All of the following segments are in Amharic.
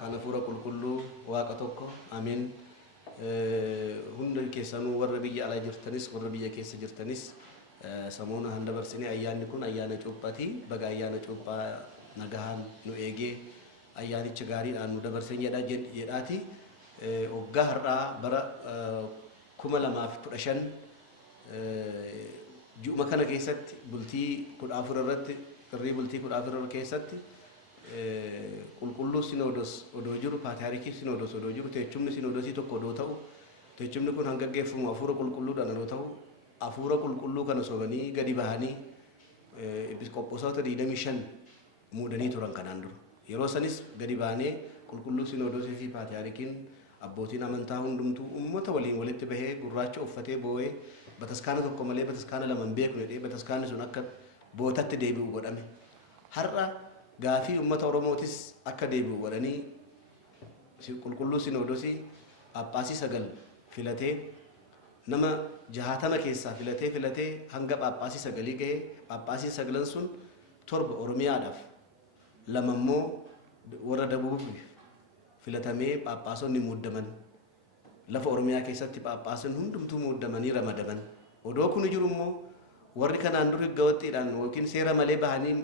kana fura qulqullu waaqa tokko amiin hunda keessanuu warra biyya alaa jirtanis warra biyya keessa jirtanis samoona handa barsine ayyaanni kun ayyaana cuuphaati baga ayyaana cuuphaa nagahan nu eegee ayyaanicha gaariidhaan nu dabarsen jedhaati oggaa har'aa bara 2015 juuma kana keessatti bultii 14 irratti irrii bultii 14 keessatti qulqulluu sinoodos odoo jiru paatiriikii sinoodos odoo jiru teechumni sinoodosii tokko odoo ta'u teechumni kun hanga geeffamu hafuura qulqulluudhaan odoo ta'u hafuura qulqulluu kana sobanii gadi bahanii episkooposaata 25 muudanii turan kanaan dura yeroo sanis gadi baanee qulqulluu sinoodosii fi paatiriikiin abbootiin amantaa hundumtuu ummata waliin walitti bahee gurraacha uffatee boo'ee bataskaana tokko malee bataskaana lama hin beeknu jedhee bataskaanni sun akka bootatti deebi'u godhame har'a gaafii ummata oromootis akka deebi'u godhanii qulqulluu sinoodosii Phaaphaasii 9 filatee nama 60 keessaa filatee hanga Phaaphaasii 9 ga'ee Phaaphaasii 9 sun 7 Oromiyaadhaaf 2 immoo warra Dabuubiif filatamee Phaaphaasonni muuddaman lafa Oromiyaa keessatti Phaaphaasonni hundumtuu muuddamanii ramadaman odoo kun jiru immoo warri kanaan dura gawattiidhaan yookiin seera malee bahanii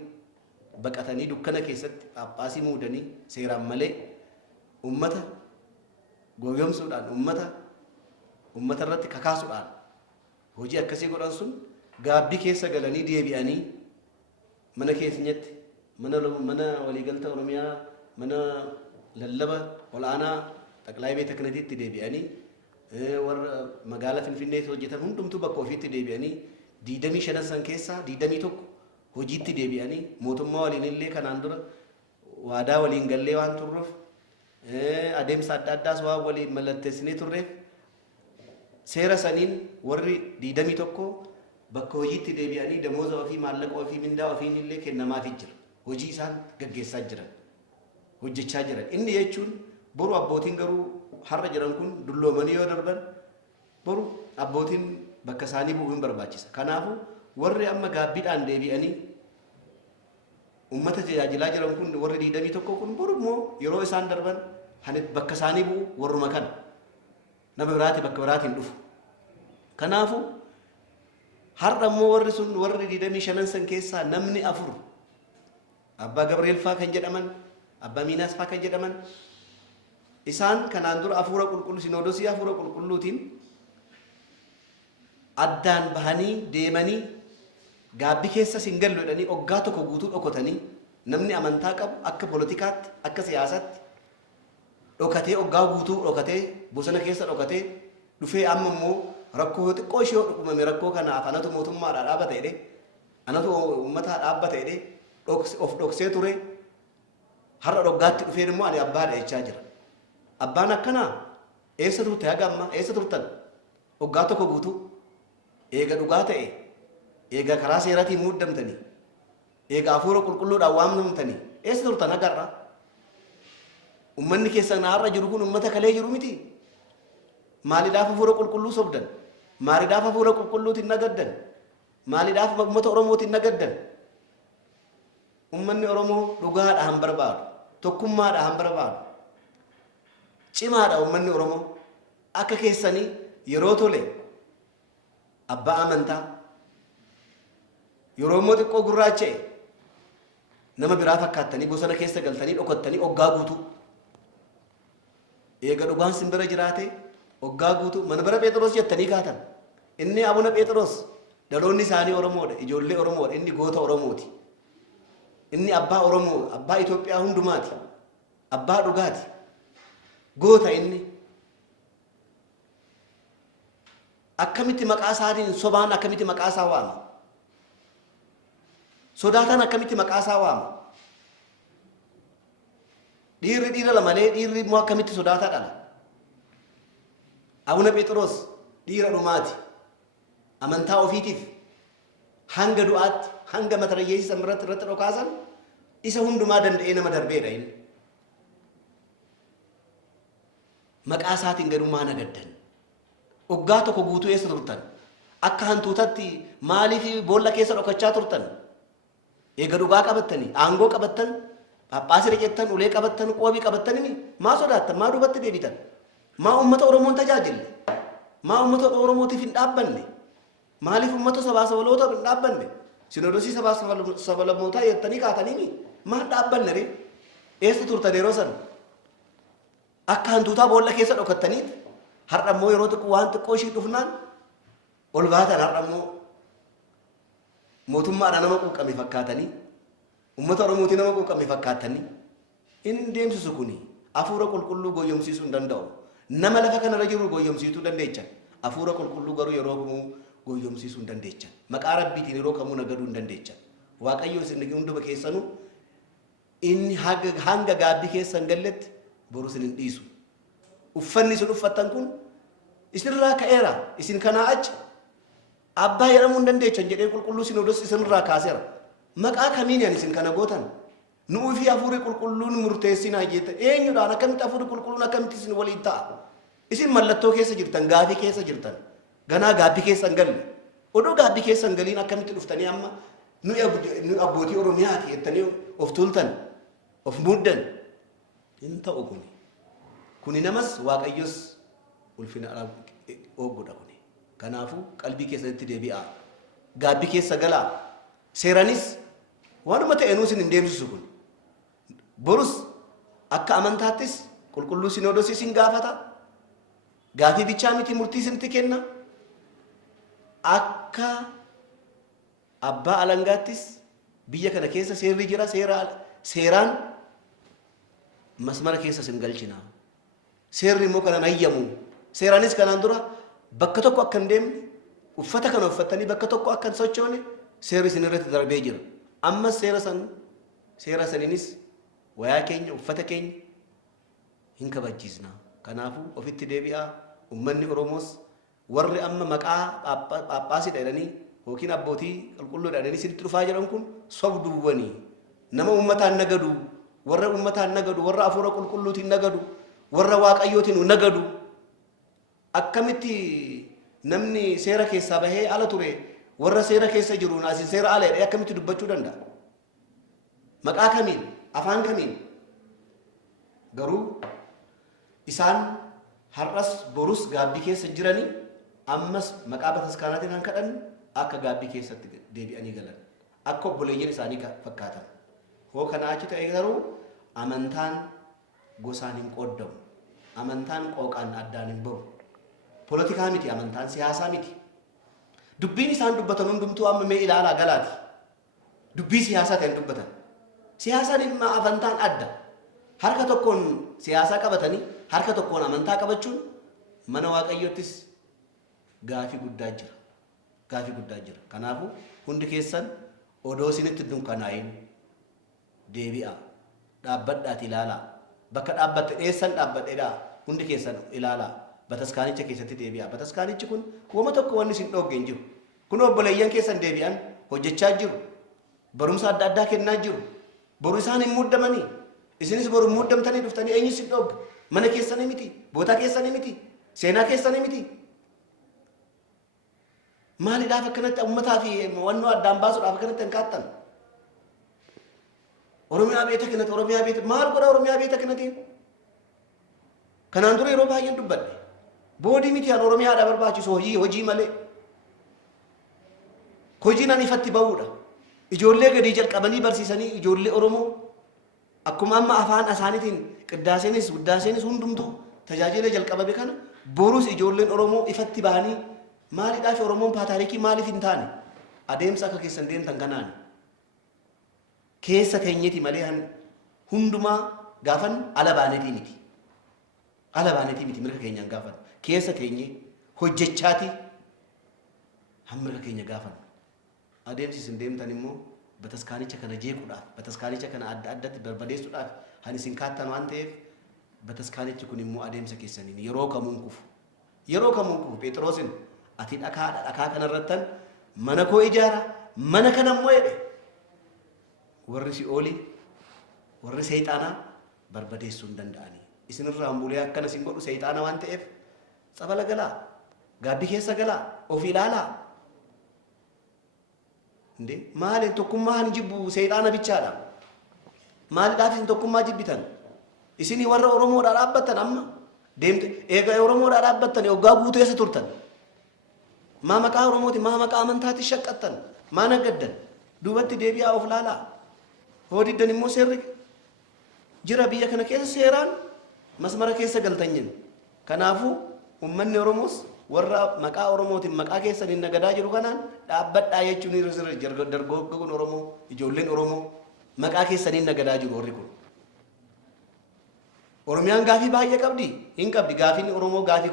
baqatanii dukkana keessatti Phaaphaasii muudanii seeraan malee ummata goyomsuudhaan ummata irratti kakaasuudhaan hojii akkasii godhan sun gaabbii keessa galanii deebi'anii mana keessatti mana waliigalta Oromiyaa mana lallaba olaanaa xaqlaa beeta kanatiitti deebi'anii warra magaalaa Finfinneetti hojjetan hundumtuu bakka ofiitti deebi'anii 25 san keessaa 21 hojiitti deebi'anii mootummaa waliin illee kanaan dura waadaa waliin gallee waan turreef adeemsa adda addaas waan waliin mallatteessinee turreef seera saniin warri 21 bakka hojiitti deebi'anii damooza ofii maallaqa ofii mindaa ofiin illee kennamaafii jira hojii isaan gaggeessaa jiran hojjechaa jiran inni jechuun boru abbootiin garuu har'a jiran kun dulloomanii yoo darban boru abbootiin bakka isaanii bu'uun barbaachisa kanaafuu warri amma gaabbiidhaan deebi'anii ummata tajaajilaa jiran kun warri 21 kun boru immoo yeroo isaan darban bakka isaanii bu'u warruma kana nama biraati bakka biraatiin dhufu kanaafuu har'a immoo warri sun warri 25 san keessaa namni 4 abbaa Gabriel faa kan jedhaman abbaa Miinaas faa kan jedhaman isaan kanaan dura hafuura qulqulluu sinoodosii hafuura qulqulluutiin addaan bahanii deemanii gaabbii keessa singallu jedhanii oggaa tokko guutuu dhokotanii namni amantaa qabu akka poolitikaatti akka siyaasaatti dhokatee oggaa guutuu dhokatee bosona keessa dhokatee dhufee amma immoo rakkoo xiqqoo ishee dhukkubame rakkoo kanaaf anatu mootummaadhaa dhaabbata jedhee anatu uummataa dhaabbata jedhee of dhoksee ture har'a dhoggaatti dhufeen immoo ani abbaadha jechaa jira. Abbaan akkanaa eessa turte haga amma eessa turtan oggaa tokko guutuu eega dhugaa ta'e eega karaa seeraatiin muuddamtanii eega hafuura qulqulluudhaan waamamtanii eessa turtan haga har'a ummanni keessan har'a jiru kun ummata kalee jiru miti maaliidhaaf hafuura qulqulluu sobdan maaliidhaaf hafuura qulqulluutiin nagaddan maaliidhaaf ummata oromootiin nagaddan ummanni oromoo dhugaadhaan barbaadu tokkummaadhaan barbaadu cimaadha ummanni oromoo akka keessanii yeroo tole abbaa amantaa yeroo immoo xiqqoo gurraacha'e nama biraa fakkaattanii bosona keessa galtanii dhokattanii oggaa guutuu eega dhugaan simbira jiraate oggaa guutuu mana bara Phexros jettanii kaatan inni abuna Phexros dhaloonni isaanii oromoodha ijoollee oromoodha inni goota oromooti inni abbaa oromoo abbaa Itoophiyaa hundumaati abbaa dhugaati goota inni akkamitti maqaa isaatiin sobaan akkamitti maqaa isaa waama sodaatan akkamitti maqaa isaa waama dhiirri dhiira lamalee dhiirri immoo akkamitti sodaataa dhala abuna Phexros dhiira dhumaati amantaa ofiitiif hanga du'aatti hanga matarayyeessi samirratti irratti dhokaasan isa hundumaa danda'ee nama darbeedha inni maqaa isaatiin gadummaa nagaddan oggaa tokko guutuu eessa turtan akka hantuutatti maaliif boolla keessa dhokachaa turtan eega dhugaa qabattanii aangoo qabattan Paaphaasii jettan ulee qabattan qoobii qabattanimi maa sodaattan maa duubatti deebitan maa uummata Oromoon tajaajille maa uummata Oromootiif hin dhaabbanne maaliif uummata sabaa sabalootaaf hin dhaabbanne Sinodosii sabaa sabalamootaa jettanii kaataniimi maa dhaabbanne ree eessa turtan yeroo san akka hantuutaa boolla keessa dhokattaniit har'a immoo yeroo xiqqoo waan xiqqoo ishii dhufnaan ol baatan har'a immoo mootummaadhaan nama quuqqame fakkaatanii ummata Oromootii nama quuqqame fakkaatanii inni deemsisu kuni hafuura qulqulluu gooyyomsiisuu hin danda'u nama lafa kanarra jiru gooyyomsiisuu dandeechan hafuura qulqulluu garuu yeroo kamuu gooyyomsiisuu hin dandeechan maqaa rabbiitiin yeroo kamuu nagaduu hin dandeechan waaqayyo isin hunduma keessanuu inni hanga gaabbii keessan galletti boru isin hin dhiisu uffanni isin uffattan kun isinirraa ka'eera isin kanaa achi abbaa jedhamuu hin dandeechan jedhee qulqulluu Sinodos isinirraa kaaseera maqaa kamiin ani isin kana gootan nuu fi hafuurri qulqulluun murteessinaa jettan eenyudhaan akkamitti hafuurri qulqulluun akkamitti isin waliin ta'a isin mallattoo keessa jirtan gaafii keessa jirtan ganaa gaabbii keessa hin galle odoo gaabbii keessa hin galiin akkamitti dhuftanii amma nu abbootii Oromiyaati jettanii of tuultan of muddan hin ta'u kuni namas waaqayyos ulfina ooggodha kuni kanaafuu qalbii keessatti deebi'aa gaabbii keessa galaa seeranis waanuma ta'eenuu isin hin deemsisu kun borus akka amantaattis qulqulluu Sinodosii isin gaafata gaafii bichaa miti murtii isinitti kenna akka abbaa alangaattis biyya kana keessa seerri jira seeraan masmara keessa isin galchina seerri immoo kanaan hayyamu seeraanis kanaan dura bakka tokko akka hin deemne uffata kana uffattanii bakka tokko akka hin sochoone seerri isin irratti darbee jira ammas seera saniinis wayaa keenya uffata keenya hin kabachiisna kanaafuu ofitti deebi'aa ummanni Oromoos warri amma maqaa Phaaphaasii jedhanii yookiin abbootii qulqulluudha jedhanii sitti dhufaa jiran kun sobduuwwanii nama ummataan nagadu warra ummataan nagadu warra hafuura qulqulluutiin nagadu warra waaqayyootiin nagadu akkamitti namni seera keessaa bahee ala ture warra seera keessa jiru naasin seera ala jedhee akkamitti dubbachuu danda'a maqaa kamiin afaan kamiin garuu isaan har'as borus gaabbii keessa jiranii ammas maqaa bataskaanaatiin kan kadhan akka gaabbii keessatti deebi'anii galan akka obboleeyyan isaanii fakkaatan hoo kanaa achi ta'e garuu amantaan gosaan hin qooddamu amantaan qooqaan addaan hin bahu poolitikaa miti amantaan siyaasaa miti dubbiin isaan dubbatan hundumtuu amma mee ilaalaa galaati dubbii siyaasaa ta'an dubbatan siyaasaan dhimma amantaan adda harka tokkoon siyaasaa qabatanii harka tokkoon amantaa qabachuun mana waaqayyoottis gaafii guddaa jira kanaafuu hundi keessan odoo isinitti dunkanaa'in deebi'a dhaabbadhaati ilaalaa bakka dhaabbatte dheessan dhaabbadheedha hundi keessan ilaalaa bataskaanicha keessatti deebi'a bataskaanichi kun wama tokko wanni isin dhoggeen jiru kun obboleeyyan keessan deebi'an hojjechaa jiru barumsa adda addaa kennaa jiru boru isaan hin muddamanii isinis boru muddamtanii dhuftanii eenyu isin dhogga mana keessanii miti bootaa keessanii miti seenaa keessanii miti maaliidhaaf akkanatti ummataa fi wannoo addaan baasuudhaaf akkanatti hin kaattan Oromiyaa beeta maal godha Oromiyaa beeta kanaatiin kanaan dura yeroo baay'een dubbadhe boodii miti aan Oromiyaadha barbaachisu hojii malee hojiin ani ifatti ba'uudha ijoollee gadii jalqabanii barsiisanii ijoollee Oromoo akkuma amma afaan isaaniitiin qiddaaseenis guddaaseenis hundumtuu tajaajila jalqabame kana borus ijoolleen Oromoo ifatti bahanii maaliidhaaf Oromoon paataarikii maaliif hin taane adeemsa akka keessan deemtan kanaan keessa teenyeeti malee hundumaa gaafan ala baanetii miti mirga keenyaan gaafan keessa teenyee hojjechaati mirga keenya gaafan adeemsi isin deemtan immoo bataskaanicha kana jeequudhaaf bataskaanicha kana adda addatti barbadeessuudhaaf han isin kaattan waan ta'eef bataskaanichi kun immoo adeemsa keessaniin yeroo kamuun kufu Phexrosin ati dhakaa kanarrattan mana koo ijaara mana kana immoo jedhe warri si'oolii warri seexaanaa barbadeessuu hin danda'anii isinirraa hambulee akkana isin godhu seexaana waan ta'eef tsabala galaa gaabbii keessa galaa of ilaalaa maali tokkummaa hin jibbu seexaana bichaadha maal dhaafin tokkummaa jibbitan isinii warra Oromoodhaa dhaabbattan amma deemte eega Oromoodhaa dhaabbattan yoggaa guutuu eessa turtan maa maqaa Oromooti maa maqaa amantaatti shaqqattan maa nagaddan duubatti deebi'aa of laalaa hoodiddan immoo seerri jira biyya kana keessa seeraan masmara keessa galtanyin kanaafuu ummanni Oromoos warra maqaa Oromootiin maqaa keessaniin nagadaa jiru kanaan dhaabbadhaa jechuun irra dargaggoon Oromoo ijoolleen Oromoo maqaa keessaniin nagadaa jiru warri kun Oromiyaan gaafii baay'ee qabdi hin qabdi gaafiin Oromoo gaafii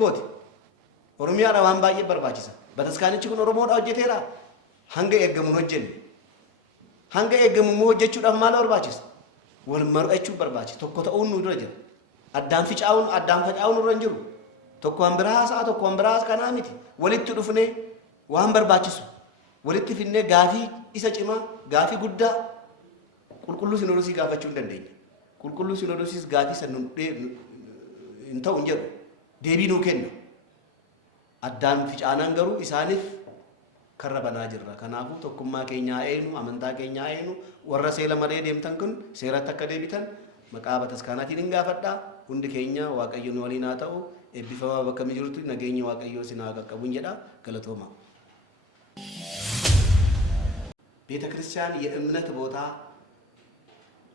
kooti Oromiyaadha waan baay'ee barbaachisa bataskaanichi kun Oromoodha hojjeteera hanga eeggamuun hojjenne hanga eeggamuun hojjechuudhaaf maal barbaachisa wal mar'achuu barbaachisa tokko ta'uun nu dura jira addaan facaa'uun irra hin jiru tokko hanbiraa haasa'a tokko hanbiraa kanaa miti walitti dhufnee waan barbaachisu walitti finnee gaafii isa cimaa gaafii guddaa qulqulluu Sinoodosii gaafachuu hin dandeenya qulqulluu Sinoodosiis gaafii san hin ta'u hin jedhu deebii nuu kenna addaan ficaanaan garuu isaaniif karra banaa jirra kanaafuu tokkummaa keenyaa eenu amantaa keenyaa eenu warra seera malee deemtan kun seeratti akka deebitan maqaa bataskaanaatiin hin gaafadhaa hundi keenya Waaqayyoon waliin haa ta'u eebbifamaa bakka jirtu nageenya Waaqayyoo isin haa qaqqabuun jedha galatooma ቤተ ክርስቲያን የእምነት ቦታ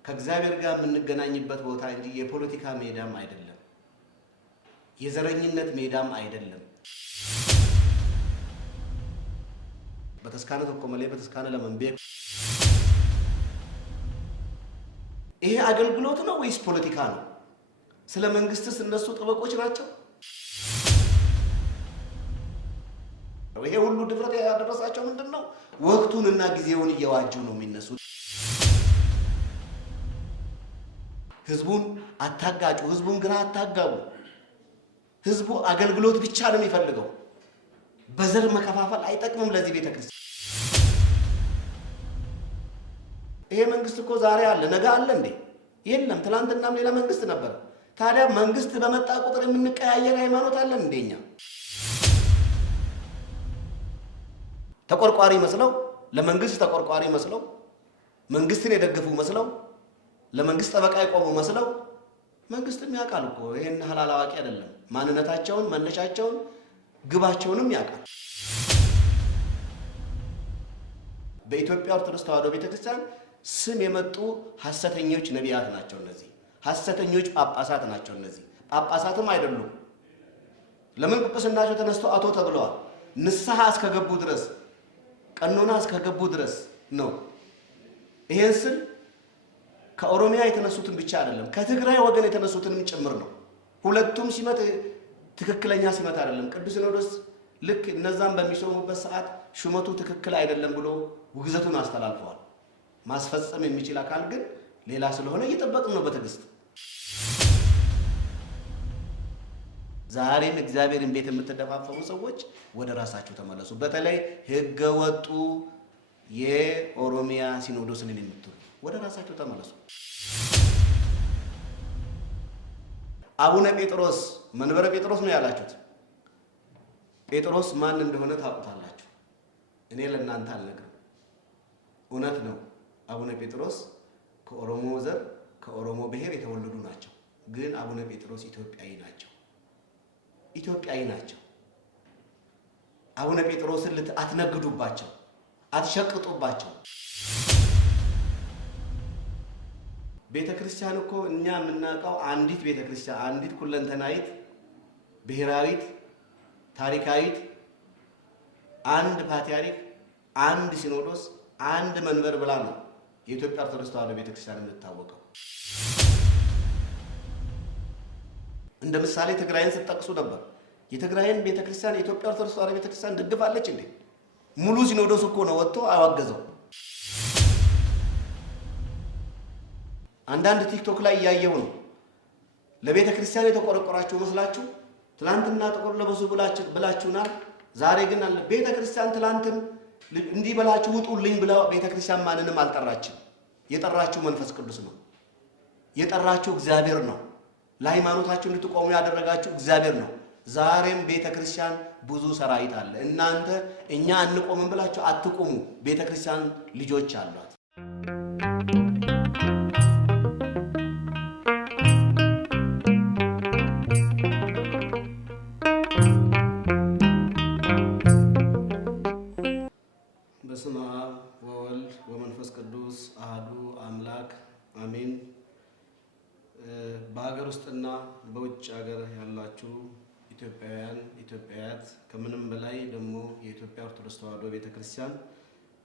ከእግዚአብሔር ጋር የምንገናኝበት ቦታ እንጂ የፖለቲካ ሜዳም አይደለም የዘረኝነት ሜዳም አይደለም በተስካነ ተቆመለ በተስካነ ለመንበክ ይሄ አገልግሎት ነው ወይስ ፖለቲካ ነው ስለ መንግስትስ እነሱ ጥበቆች ናቸው ይሄ ሁሉ ድፍረት ያደረሳቸው ምንድነው ወቅቱንና ጊዜውን እየዋጁ ነው የሚነሱት ህዝቡን አታጋጩ ህዝቡን ግራ አታጋቡ ህዝቡ አገልግሎት ብቻ ነው የሚፈልገው በዘር መከፋፈል አይጠቅምም ለዚህ ቤተ ክርስቲያን ይሄ መንግስት እኮ ዛሬ አለ ነገ አለ እንዴ የለም ትላንትናም ሌላ መንግስት ነበር ታዲያ መንግስት በመጣ ቁጥር የምንቀያየር ሃይማኖት አለ እንደኛ ተቆርቋሪ መስለው ለመንግስት ተቆርቋሪ መስለው መንግስትን የደገፉ መስለው ለመንግስት ጠበቃ የቆሙ መስለው መንግስትም ያውቃል እኮ ይሄን ሐላል አዋቂ አይደለም ማንነታቸውን መነሻቸውን ግባቸውንም ያውቃል በኢትዮጵያ ኦርቶዶክስ ተዋሕዶ ቤተክርስቲያን ስም የመጡ ሐሰተኞች ነቢያት ናቸው እነዚህ ሐሰተኞች ጳጳሳት ናቸው እነዚህ ጳጳሳትም አይደሉም ለምን ጵጵስናቸው ተነስቶ አቶ ተብለዋል ንስሐ እስከገቡ ድረስ ቀኖና እስከገቡ ድረስ ነው ይሄን ስል ከኦሮሚያ የተነሱትን ብቻ አይደለም ከትግራይ ወገን የተነሱትንም ጭምር ነው ሁለቱም ሲመት ትክክለኛ ሲመት አይደለም ቅዱስ ሲኖዶስ ልክ እነዛን በሚሾሙበት ሰዓት ሹመቱ ትክክል አይደለም ብሎ ውግዘቱን አስተላልፈዋል ማስፈጸም የሚችል አካል ግን ሌላ ስለሆነ እየተጠበቅን ነው በትዕግስት ዛሬም እግዚአብሔርን ቤት የምትደፋፈሩ ሰዎች ወደ ራሳችሁ ተመለሱ በተለይ ህገ ወጡ የኦሮሚያ ሲኖዶስን የምትሉ ወደ ራሳችሁ ተመለሱ አቡነ ጴጥሮስ መንበረ ጴጥሮስ ነው ያላችሁት ጴጥሮስ ማን እንደሆነ ታውቁታላችሁ እኔ ለእናንተ አልነግርም እውነት ነው አቡነ ጴጥሮስ ከኦሮሞ ዘር ከኦሮሞ ብሔር የተወለዱ ናቸው ግን አቡነ ጴጥሮስ ኢትዮጵያዊ ናቸው አቡነ ጴጥሮስን አትነግዱባቸው አትሸቅጡባቸው ቤተክርስቲያን እኮ እኛ የምናውቀው አንዲት ቤተክርስቲያን አንዲት ኩለንተናይት ብሔራዊት ታሪካዊት አንድ ፓትርያርክ አንድ ሲኖዶስ አንድ መንበር ብላ ነው የኢትዮጵያ ኦርቶዶክስ ተዋሕዶ ቤተክርስቲያን የምትታወቀው እንደ ምሳሌ ትግራይን ተጠቅሱ ነበር የትግራይን ቤተክርስቲያን የኢትዮጵያ ኦርቶዶክስ ተዋሕዶ ቤተክርስቲያን ደግፋለች እንዴ ሙሉ ሲኖዶስ እኮ ነው ወጥቶ አዋገዘው አንዳንድ ቲክቶክ ላይ ያያየው ነው ለቤተክርስቲያን የተቆረቆራችሁ መስላችሁ ትላንትና ጥቁር ለበሱ ብላችሁናል ዛሬ ግን አለ ቤተክርስቲያን ትላንትም እንዲህ በላችሁ ውጡልኝ ብለው ቤተክርስቲያን ማንንም አልጠራችም የጠራችሁ መንፈስ ቅዱስ ነው የጠራችሁ እግዚአብሔር ነው ለሃይማኖታችሁ እንድትቆሙ ያደረጋችሁ እግዚአብሔር ነው ዛሬም ቤተክርስቲያን ብዙ ሰራዊት አለ እናንተ እኛ አንቆምም ብላችሁ አትቆሙ ቤተክርስቲያን ልጆች አሏት በሀገር ውስጥና በውጭ ሀገር ያላችሁ ኢትዮጵያውያን ኢትዮጵያውያት ከምንም በላይ ደግሞ የኢትዮጵያ ኦርቶዶክስ ተዋሕዶ ቤተክርስቲያን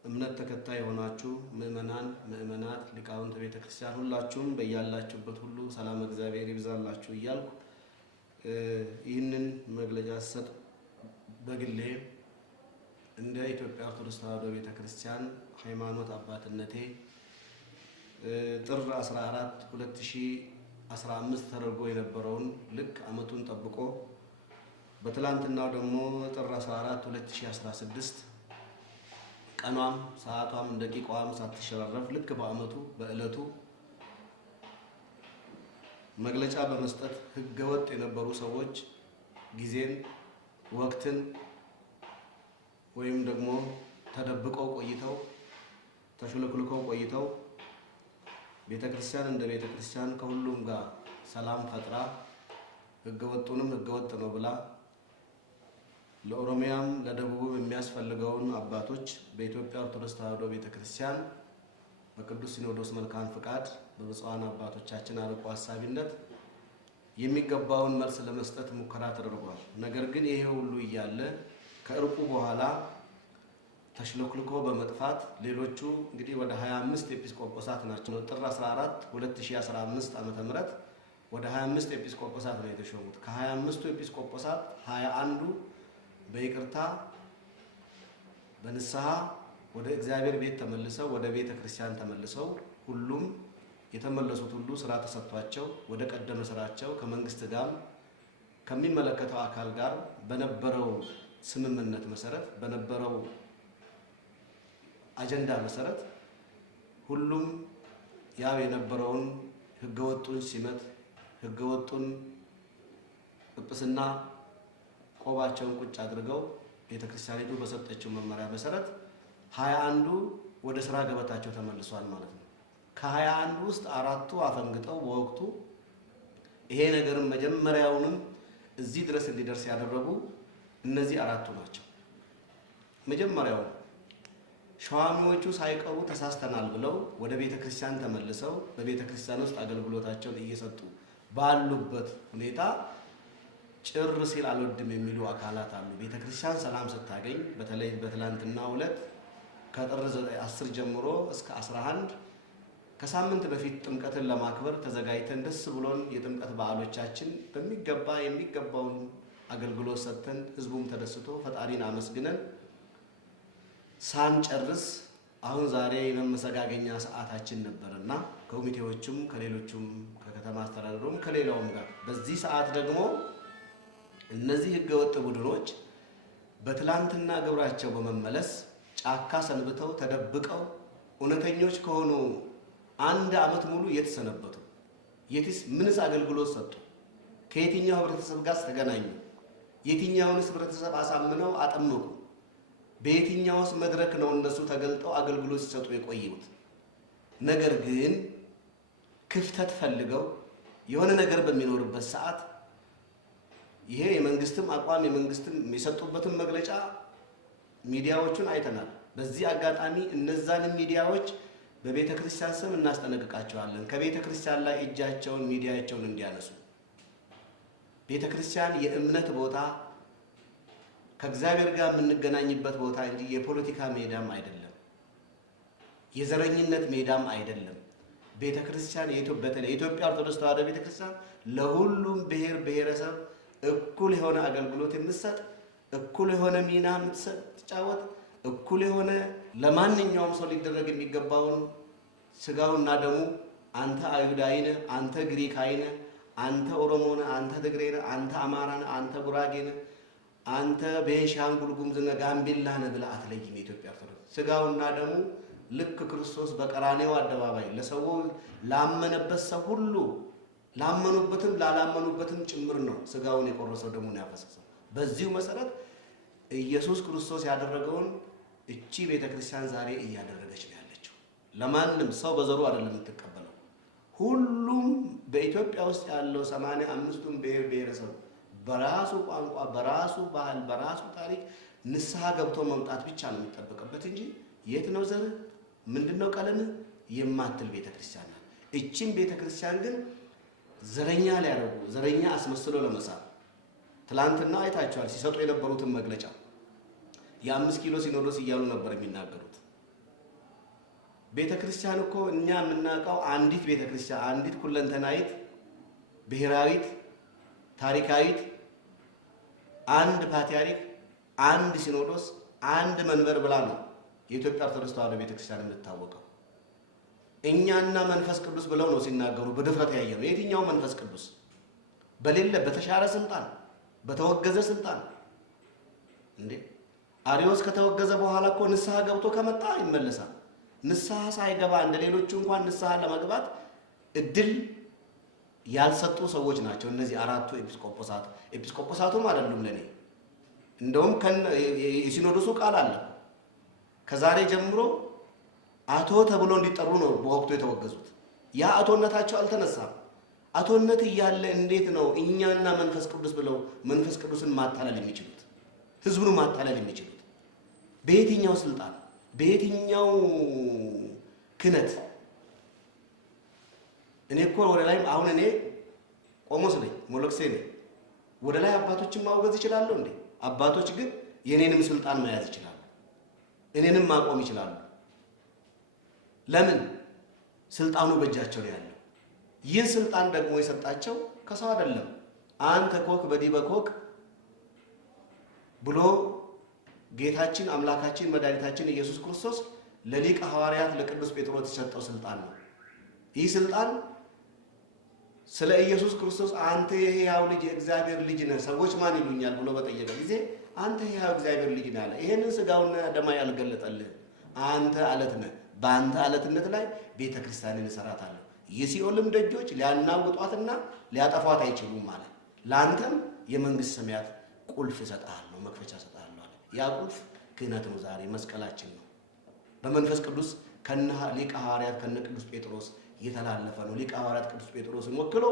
እምነት ተከታይ የሆናችሁ ምእመናን ምእመናት ሊቃውንት ቤተክርስቲያን ሁላችሁም በያላችሁበት ሁሉ ሰላም እግዚአብሔር ይብዛላችሁ እያልኩ ይህንን መግለጫ ሰጥ በግሌ እንደ ኢትዮጵያ ኦርቶዶክስ ተዋሕዶ ቤተክርስቲያን ሃይማኖት አባትነቴ ጥር 14 2015 ተደርጎ የነበረውን ልክ አመቱን ጠብቆ በትላንትናው ደግሞ ጥር 14 2016 ቀኗም ሰዓቷም ደቂቃዋም ሳትሸራረፍ ልክ በአመቱ በእለቱ መግለጫ በመስጠት ህገወጥ የነበሩ ሰዎች ጊዜን ወቅትን ወይም ደግሞ ተደብቀው ቆይተው ተሽለክልከው ቆይተው ቤተክርስቲያን እንደ ቤተክርስቲያን ከሁሉም ጋር ሰላም ፈጥራ ህገወጡንም ህገወጥ ነው ብላ ለኦሮሚያም ለደቡብም የሚያስፈልገውን አባቶች በኢትዮጵያ ኦርቶዶክስ ተዋሕዶ ቤተክርስቲያን በቅዱስ ሲኖዶስ መልካም ፍቃድ በብፁዓን አባቶቻችን አርቆ ሐሳቢነት የሚገባውን መልስ ለመስጠት ሙከራ ተደርጓል። ነገር ግን ይሄ ሁሉ እያለ ከእርቁ በኋላ ተሽለክልኮ በመጥፋት ሌሎቹ እንግዲህ ወደ 25 ኤጲስቆጶሳት ናቸው። ጥር 14 2015 ዓመተ ምህረት ወደ 25 ኤጲስቆጶሳት ነው የተሾሙት። ከ25ቱ ኤጲስቆጶሳት 21ዱ በይቅርታ በንስሐ ወደ እግዚአብሔር ቤት ተመልሰው ወደ ቤተ ክርስቲያን ተመልሰው ሁሉም የተመለሱት ሁሉ ስራ ተሰጥቷቸው ወደ ቀደመ ስራቸው ከመንግስት ጋር ከሚመለከተው አካል ጋር በነበረው ስምምነት መሰረት በነበረው አጀንዳ መሰረት ሁሉም ያው የነበረውን ህገወጡን ሲመት ህገወጡን ጵጵስና ቆባቸውን ቁጭ አድርገው ቤተክርስቲያኒቱ በሰጠችው መመሪያ መሰረት 21ዱ ወደ ስራ ገበታቸው ተመልሷል ማለት ነው። ከ21ዱ ውስጥ 4ቱ አፈንግጠው በወቅቱ ይሄ ነገርም መጀመሪያውንም እዚህ ድረስ እንዲደርስ ያደረጉ እነዚህ 4ቱ ናቸው። መጀመሪያው ሸዋሚዎቹ ሳይቀሩ ተሳስተናል ብለው ወደ ቤተክርስቲያን ተመልሰው በቤተክርስቲያን ውስጥ አገልግሎታቸውን እየሰጡ ባሉበት ሁኔታ ጭር ሲል አልወድም የሚሉ አካላት አሉ። ቤተክርስቲያን ሰላም ስታገኝ በተለይ በትላንትናው ዕለት ከጥር 10 ጀምሮ እስከ 11 ከሳምንት በፊት ጥምቀትን ለማክበር ተዘጋጅተን ደስ ብሎን የጥምቀት በዓሎቻችን በሚገባ የሚገባውን አገልግሎት ሰጥተን ህዝቡም ተደስቶ ፈጣሪን አመስግነን ሳንጨርስ አሁን ዛሬ የመመሰጋገኛ ሰዓታችን ነበርና ኮሚቴዎቹም ከሌሎቹም ከከተማ አስተዳደሩም ከሌላውም ጋር በዚህ ሰዓት ደግሞ እነዚህ ህገወጥ ቡድኖች በትላንትና ግብራቸው በመመለስ ጫካ ሰንብተው ተደብቀው እውነተኞች ከሆኑ 1 ዓመት ሙሉ የተሰነበቱ የትስ ምንስ አገልግሎት ሰጡ? ከየትኛው ህብረተሰብ ጋር ተገናኙ? የትኛውንስ ህብረተሰብ አሳምነው አጠመቁ? በየትኛውስ መድረክ ነው እነሱ ተገልጠው አገልግሎት ሲሰጡ የቆዩት? ነገር ግን ክፍተት ፈልገው የሆነ ነገር በሚኖርበት ሰዓት ይሄ የመንግስትም አቋም የመንግስትም የሰጡበትን መግለጫ ሚዲያዎቹን አይተናል። በዚህ አጋጣሚ እነዛን ሚዲያዎች በቤተ ክርስቲያን ስም እናስጠነቅቃቸዋለን። ከቤተ ክርስቲያን ላይ እጃቸውን ሚዲያቸውን እንዲያነሱ። ቤተ ክርስቲያን የእምነት ቦታ ከእግዚአብሔር ጋር የምንገናኝበት ቦታ እንጂ የፖለቲካ ሜዳም አይደለም፣ የዘረኝነት ሜዳም አይደለም። ቤተ ክርስቲያን የኢትዮጵያ ኦርቶዶክስ ተዋሕዶ ቤተ ክርስቲያን ለሁሉም ብሔር ብሔረሰብ እኩል የሆነ አገልግሎት የምትሰጥ እኩል የሆነ ሚና የምትጫወት እኩል የሆነ ለማንኛውም ሰው ሊደረግ የሚገባውን ስጋውና ደሙ አንተ አይሁዳዊ ነህ፣ አንተ ግሪካዊ ነህ፣ አንተ ኦሮሞ ነህ፣ አንተ ትግሬ ነህ፣ አንተ አማራ ነህ፣ አንተ ጉራጌ ነህ፣ አንተ ቤንሻንጉል ጉሙዝ ነህ፣ ጋምቤላ ነህ ብለህ አትለይም። የኢትዮጵያ ኦርቶዶክስ ስጋውና ደሙ ልክ ክርስቶስ በቀራኔው አደባባይ ለሰው ላመነበት ሰው ሁሉ ላመኑበትም ላላመኑበትም ጭምር ነው ስጋውን የቆረሰው ደሙን ያፈሰሰው። በዚሁ መሰረት ኢየሱስ ክርስቶስ ያደረገውን እቺ ቤተክርስቲያን ዛሬ እያደረገች ነው ያለችው። ለማንም ሰው በዘሩ አይደለም የምትቀበለው። ሁሉም በኢትዮጵያ ውስጥ ያለው 85ቱም ብሔር ብሔረሰብ በራሱ ቋንቋ፣ በራሱ ባህል፣ በራሱ ታሪክ ንስሐ ገብቶ መምጣት ብቻ ነው የሚጠበቅበት እንጂ የት ነው ዘርህ ምንድነው ቀለምህ የማትል ቤተክርስቲያን ናት። እቺን ቤተክርስቲያን ግን ዘረኛ ሊያደርጉ ዘረኛ አስመስሎ ለመሳብ ትላንትና አይታችኋል ሲሰጡ የነበሩትን መግለጫ የ5 ኪሎ ሲኖዶስ እያሉ ነበር የሚናገሩት። ቤተክርስቲያን እኮ እኛ የምናውቀው አንዲት ቤተክርስቲያን አንዲት ኩለንተናይት ብሔራዊት ታሪካዊት አንድ ፓትርያርክ አንድ ሲኖዶስ አንድ መንበር ብላ ነው የኢትዮጵያ ኦርቶዶክስ ተዋሕዶ ቤተክርስቲያን የምትታወቀው። እኛና መንፈስ ቅዱስ ብለው ነው ሲናገሩ በድፍረት ያየነው። የትኛው መንፈስ ቅዱስ? በሌለ በተሻረ ስልጣን በተወገዘ ስልጣን እንዴ! አሪዮስ ከተወገዘ በኋላ እኮ ንስሐ ገብቶ ከመጣ ይመለሳል። ንስሐ ሳይገባ እንደ ሌሎቹ እንኳን ንስሐ ለመግባት እድል ያልሰጡ ሰዎች ናቸው እነዚህ አራቱ ኤጲስቆጶሳት። ኤጲስቆጶሳቱም አይደሉም ለኔ እንደውም የሲኖዶሱ ቃል አለ ከዛሬ ጀምሮ አቶ ተብሎ እንዲጠሩ ነው በወቅቱ የተወገዙት። ያ አቶነታቸው አልተነሳም። አቶነት እያለ እንዴት ነው እኛና መንፈስ ቅዱስ ብለው መንፈስ ቅዱስን ማታለል የሚችሉት? ህዝቡን ማታለል የሚችሉት በየትኛው ስልጣን በየትኛው ክህነት? እኔ እኮ ወደ ላይ አሁን እኔ ቆሞስ ነኝ ሞሎክሴ ነኝ። ወደ ላይ አባቶችን ማውገዝ ይችላሉ እንዴ? አባቶች ግን የኔንም ስልጣን መያዝ ይችላሉ፣ እኔንም ማቆም ይችላሉ። ለምን? ስልጣኑ በእጃቸው ነው ያለው። ይህ ስልጣን ደግሞ የሰጣቸው ከሰው አይደለም። አንተ ኮክ በዲበ ኮክ ብሎ ጌታችን አምላካችን መድኃኒታችን ኢየሱስ ክርስቶስ ለሊቀ ሐዋርያት ለቅዱስ ጴጥሮስ የሰጠው ስልጣን ነው። ይህ ስልጣን ስለ ኢየሱስ ክርስቶስ አንተ የሕያው ልጅ የእግዚአብሔር ልጅ ነህ ሰዎች ማን ይሉኛል ብሎ በጠየቀ ጊዜ አንተ የሕያው እግዚአብሔር ልጅ ነህ አለ። ይሄንን ስጋውና ደማ ያልገለጠልህ አንተ አለት ነህ። በአንተ አለትነት ላይ ቤተክርስቲያንን እሰራታለሁ፣ የሲኦልም ደጆች ሊያናውጧትና ሊያጠፏት አይችሉም ማለት። ለአንተም የመንግስት ሰማያት ቁልፍ እሰጥሃለሁ፣ መክፈቻ እሰጥሃለሁ አለ። ያ ቁልፍ ክህነት ነው። ዛሬ መስቀላችን ነው። በመንፈስ ቅዱስ ከነ ሊቀ ሐዋርያት ከነ ቅዱስ ጴጥሮስ የተላለፈ ነው። ሊቀ ሐዋርያት ቅዱስ ጴጥሮስን ወክሎ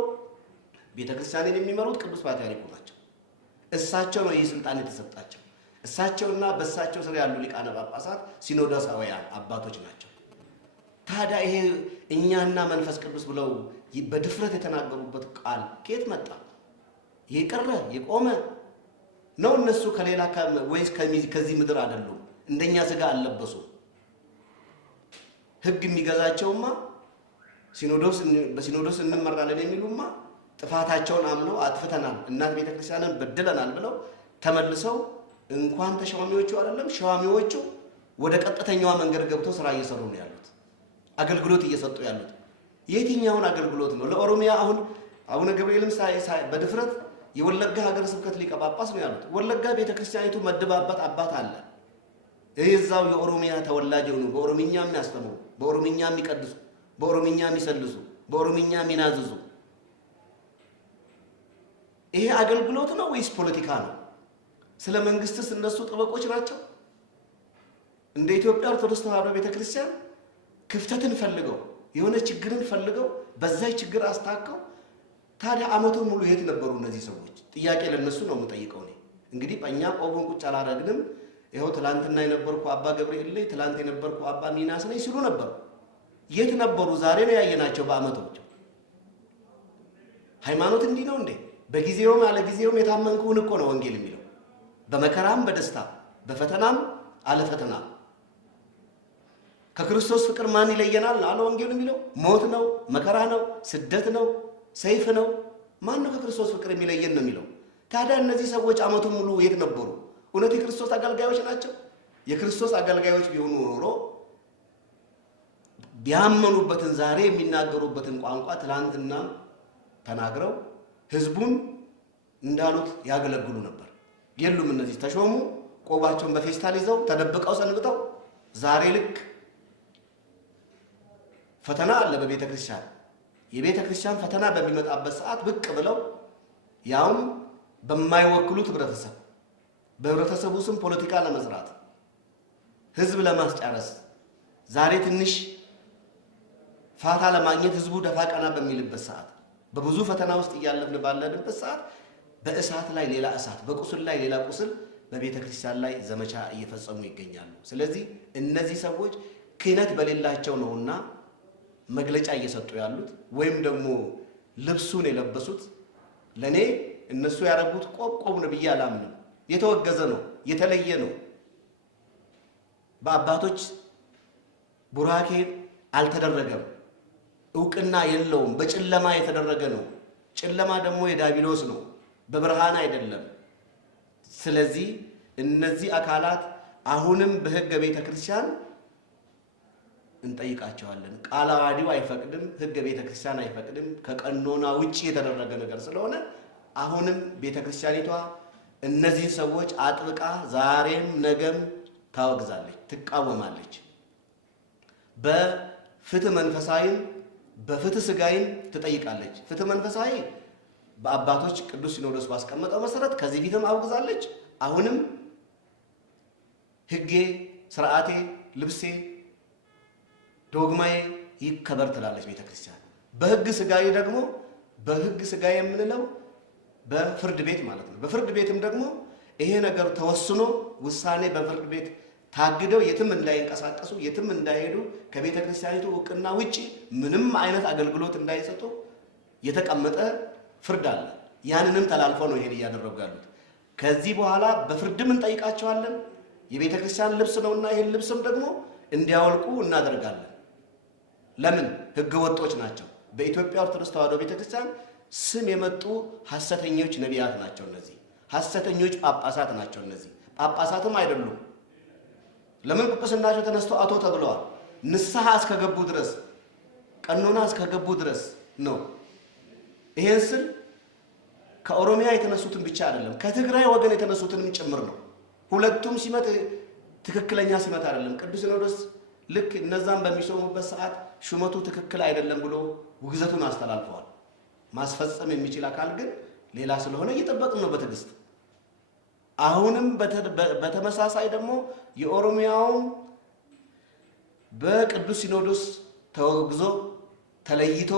ቤተክርስቲያንን የሚመሩት ቅዱስ ፓትርያርኩ ናቸው። እሳቸው ነው ይህ ስልጣን የተሰጣቸው። እሳቸውና በእሳቸው ስር ያሉ ሊቃነ ጳጳሳት ሲኖዶሳውያን አባቶች ናቸው። ታዲያ ይሄ እኛና መንፈስ ቅዱስ ብለው በድፍረት የተናገሩበት ቃል ከየት መጣ? የቀረ የቆመ ነው? እነሱ ከሌላ ወይስ ከዚህ ምድር አይደሉም? እንደኛ ስጋ አልለበሱ። ህግ የሚገዛቸውማ በሲኖዶስ እንመራለን የሚሉማ ጥፋታቸውን አምነው አጥፍተናል እናት ቤተክርስቲያንን በድለናል ብለው ተመልሰው እንኳን ተሿሚዎቹ አይደለም ሿሚዎቹ ወደ ቀጥተኛዋ መንገድ ገብተው ስራ እየሰሩ ነው ያሉት፣ አገልግሎት እየሰጡ ያሉት። የትኛውን አገልግሎት ነው? ለኦሮሚያ አሁን አቡነ ገብርኤልም በድፍረት የወለጋ ሀገረ ስብከት ሊቀ ጳጳስ ነው ያሉት። ወለጋ ቤተክርስቲያኒቱ መድባበት አባት አለ። እዛው የኦሮሚያ ተወላጅ ሆኑ በኦሮሚኛ የሚያስተምሩ፣ በኦሮሚኛ የሚቀድሱ፣ በኦሮሚኛ የሚሰልሱ፣ በኦሮሚኛ የሚናዝዙ። ይሄ አገልግሎት ነው ወይስ ፖለቲካ ነው? ስለ መንግስትስ እነሱ ጥበቆች ናቸው? እንደ ኢትዮጵያ ኦርቶዶክስ ተዋሕዶ ቤተክርስቲያን ክፍተትን ፈልገው የሆነ ችግርን ፈልገው በዛይ ችግር አስታከው ታዲያ አመቱን ሙሉ የት ነበሩ እነዚህ ሰዎች? ጥያቄ ለነሱ ነው የምጠይቀው እኔ። እንግዲህ በእኛ ቆቡን ቁጭ አላረግንም። ይኸው ትላንትና የነበርኩ አባ ገብርኤል ላይ ትላንት የነበርኩ አባ ሚናስ ላይ ሲሉ ነበሩ። የት ነበሩ? ዛሬ ነው ያየናቸው በአመቶች። ሃይማኖት እንዲህ ነው እንዴ? በጊዜውም አለ ጊዜውም የታመንኩን እኮ ነው ወንጌል የሚለው። በመከራም በደስታ በፈተናም አለ ፈተና ከክርስቶስ ፍቅር ማን ይለየናል አለ ወንጌል የሚለው። ሞት ነው፣ መከራ ነው፣ ስደት ነው፣ ሰይፍ ነው። ማን ነው ከክርስቶስ ፍቅር የሚለየን ነው የሚለው። ታዲያ እነዚህ ሰዎች አመቱን ሙሉ የት ነበሩ? እውነት የክርስቶስ አገልጋዮች ናቸው? የክርስቶስ አገልጋዮች ቢሆኑ ኖሮ ቢያመኑበትን ዛሬ የሚናገሩበትን ቋንቋ ትላንትና ተናግረው ህዝቡን እንዳሉት ያገለግሉ ነበር። የሉም። እነዚህ ተሾሙ፣ ቆባቸውን በፌስታል ይዘው ተደብቀው ሰንብተው ዛሬ ልክ ፈተና አለ በቤተ ክርስቲያን። የቤተ ክርስቲያን ፈተና በሚመጣበት ሰዓት ብቅ ብለው ያውም በማይወክሉት ህብረተሰብ በህብረተሰቡ ስም ፖለቲካ ለመስራት ህዝብ ለማስጨረስ ዛሬ ትንሽ ፋታ ለማግኘት ህዝቡ ደፋ ቀና በሚልበት ሰዓት በብዙ ፈተና ውስጥ እያለፍን ባለንበት ሰዓት በእሳት ላይ ሌላ እሳት በቁስል ላይ ሌላ ቁስል በቤተ ክርስቲያን ላይ ዘመቻ እየፈጸሙ ይገኛሉ። ስለዚህ እነዚህ ሰዎች ክህነት በሌላቸው ነውና መግለጫ እየሰጡ ያሉት ወይም ደግሞ ልብሱን የለበሱት ለኔ እነሱ ያረጉት ቆብ ነው ብዬ አላምንም። የተወገዘ ነው፣ የተለየ ነው። በአባቶች ቡራኬ አልተደረገም። እውቅና የለውም። በጨለማ የተደረገ ነው። ጨለማ ደግሞ የዲያብሎስ ነው፣ በብርሃን አይደለም። ስለዚህ እነዚህ አካላት አሁንም በሕገ ቤተ ክርስቲያን እንጠይቃቸዋለን። ቃለ ዓዋዲው አይፈቅድም፣ ሕገ ቤተ ክርስቲያን አይፈቅድም። ከቀኖና ውጪ የተደረገ ነገር ስለሆነ አሁንም ቤተ ክርስቲያኒቷ እነዚህ ሰዎች አጥብቃ ዛሬም ነገም ታወግዛለች፣ ትቃወማለች። በፍትህ መንፈሳዊም በፍትህ ስጋይም ትጠይቃለች። ፍትህ መንፈሳዊ በአባቶች ቅዱስ ሲኖዶስ ባስቀመጠው መሰረት ከዚህ ፊትም አውግዛለች። አሁንም ሕጌ፣ ስርዓቴ፣ ልብሴ፣ ዶግማዬ ይከበር ትላለች ቤተ ክርስቲያን። በሕግ ስጋይ ደግሞ በሕግ ስጋይ የምንለው በፍርድ ቤት ማለት ነው። በፍርድ ቤትም ደግሞ ይሄ ነገር ተወስኖ ውሳኔ በፍርድ ቤት ታግደው የትም እንዳይንቀሳቀሱ የትም እንዳይሄዱ ከቤተ ክርስቲያኒቱ እውቅና ውጪ ምንም አይነት አገልግሎት እንዳይሰጡ የተቀመጠ ፍርድ አለ። ያንንም ተላልፈው ነው ይሄን እያደረጉ ያሉት። ከዚህ በኋላ በፍርድም እንጠይቃቸዋለን። የቤተ ክርስቲያን ልብስ ነውና ይሄን ልብስም ደግሞ እንዲያወልቁ እናደርጋለን። ለምን? ሕገ ወጦች ናቸው። በኢትዮጵያ ኦርቶዶክስ ተዋሕዶ ቤተ ክርስቲያን ስም የመጡ ሐሰተኞች ነቢያት ናቸው። እነዚህ ሐሰተኞች ጳጳሳት ናቸው። እነዚህ ጳጳሳትም አይደሉም። ለምን ጵጵስናቸው ተነስተው አቶ ተብለዋል? ንስሐ እስከገቡ ድረስ ቀኖና እስከገቡ ድረስ ነው። ይሄን ስል ከኦሮሚያ የተነሱትን ብቻ አይደለም፣ ከትግራይ ወገን የተነሱትንም ጭምር ነው። ሁለቱም ሲመት ትክክለኛ ሲመት አይደለም። ቅዱስ ሲኖዶስ ልክ እነዛን በሚሾሙበት ሰዓት ሹመቱ ትክክል አይደለም ብሎ ውግዘቱን አስተላልፈዋል። ማስፈጸም የሚችል አካል ግን ሌላ ስለሆነ እየጠበቅን ነው በትዕግስት። አሁንም በተመሳሳይ ደግሞ የኦሮሚያውም በቅዱስ ሲኖዶስ ተወግዞ ተለይቶ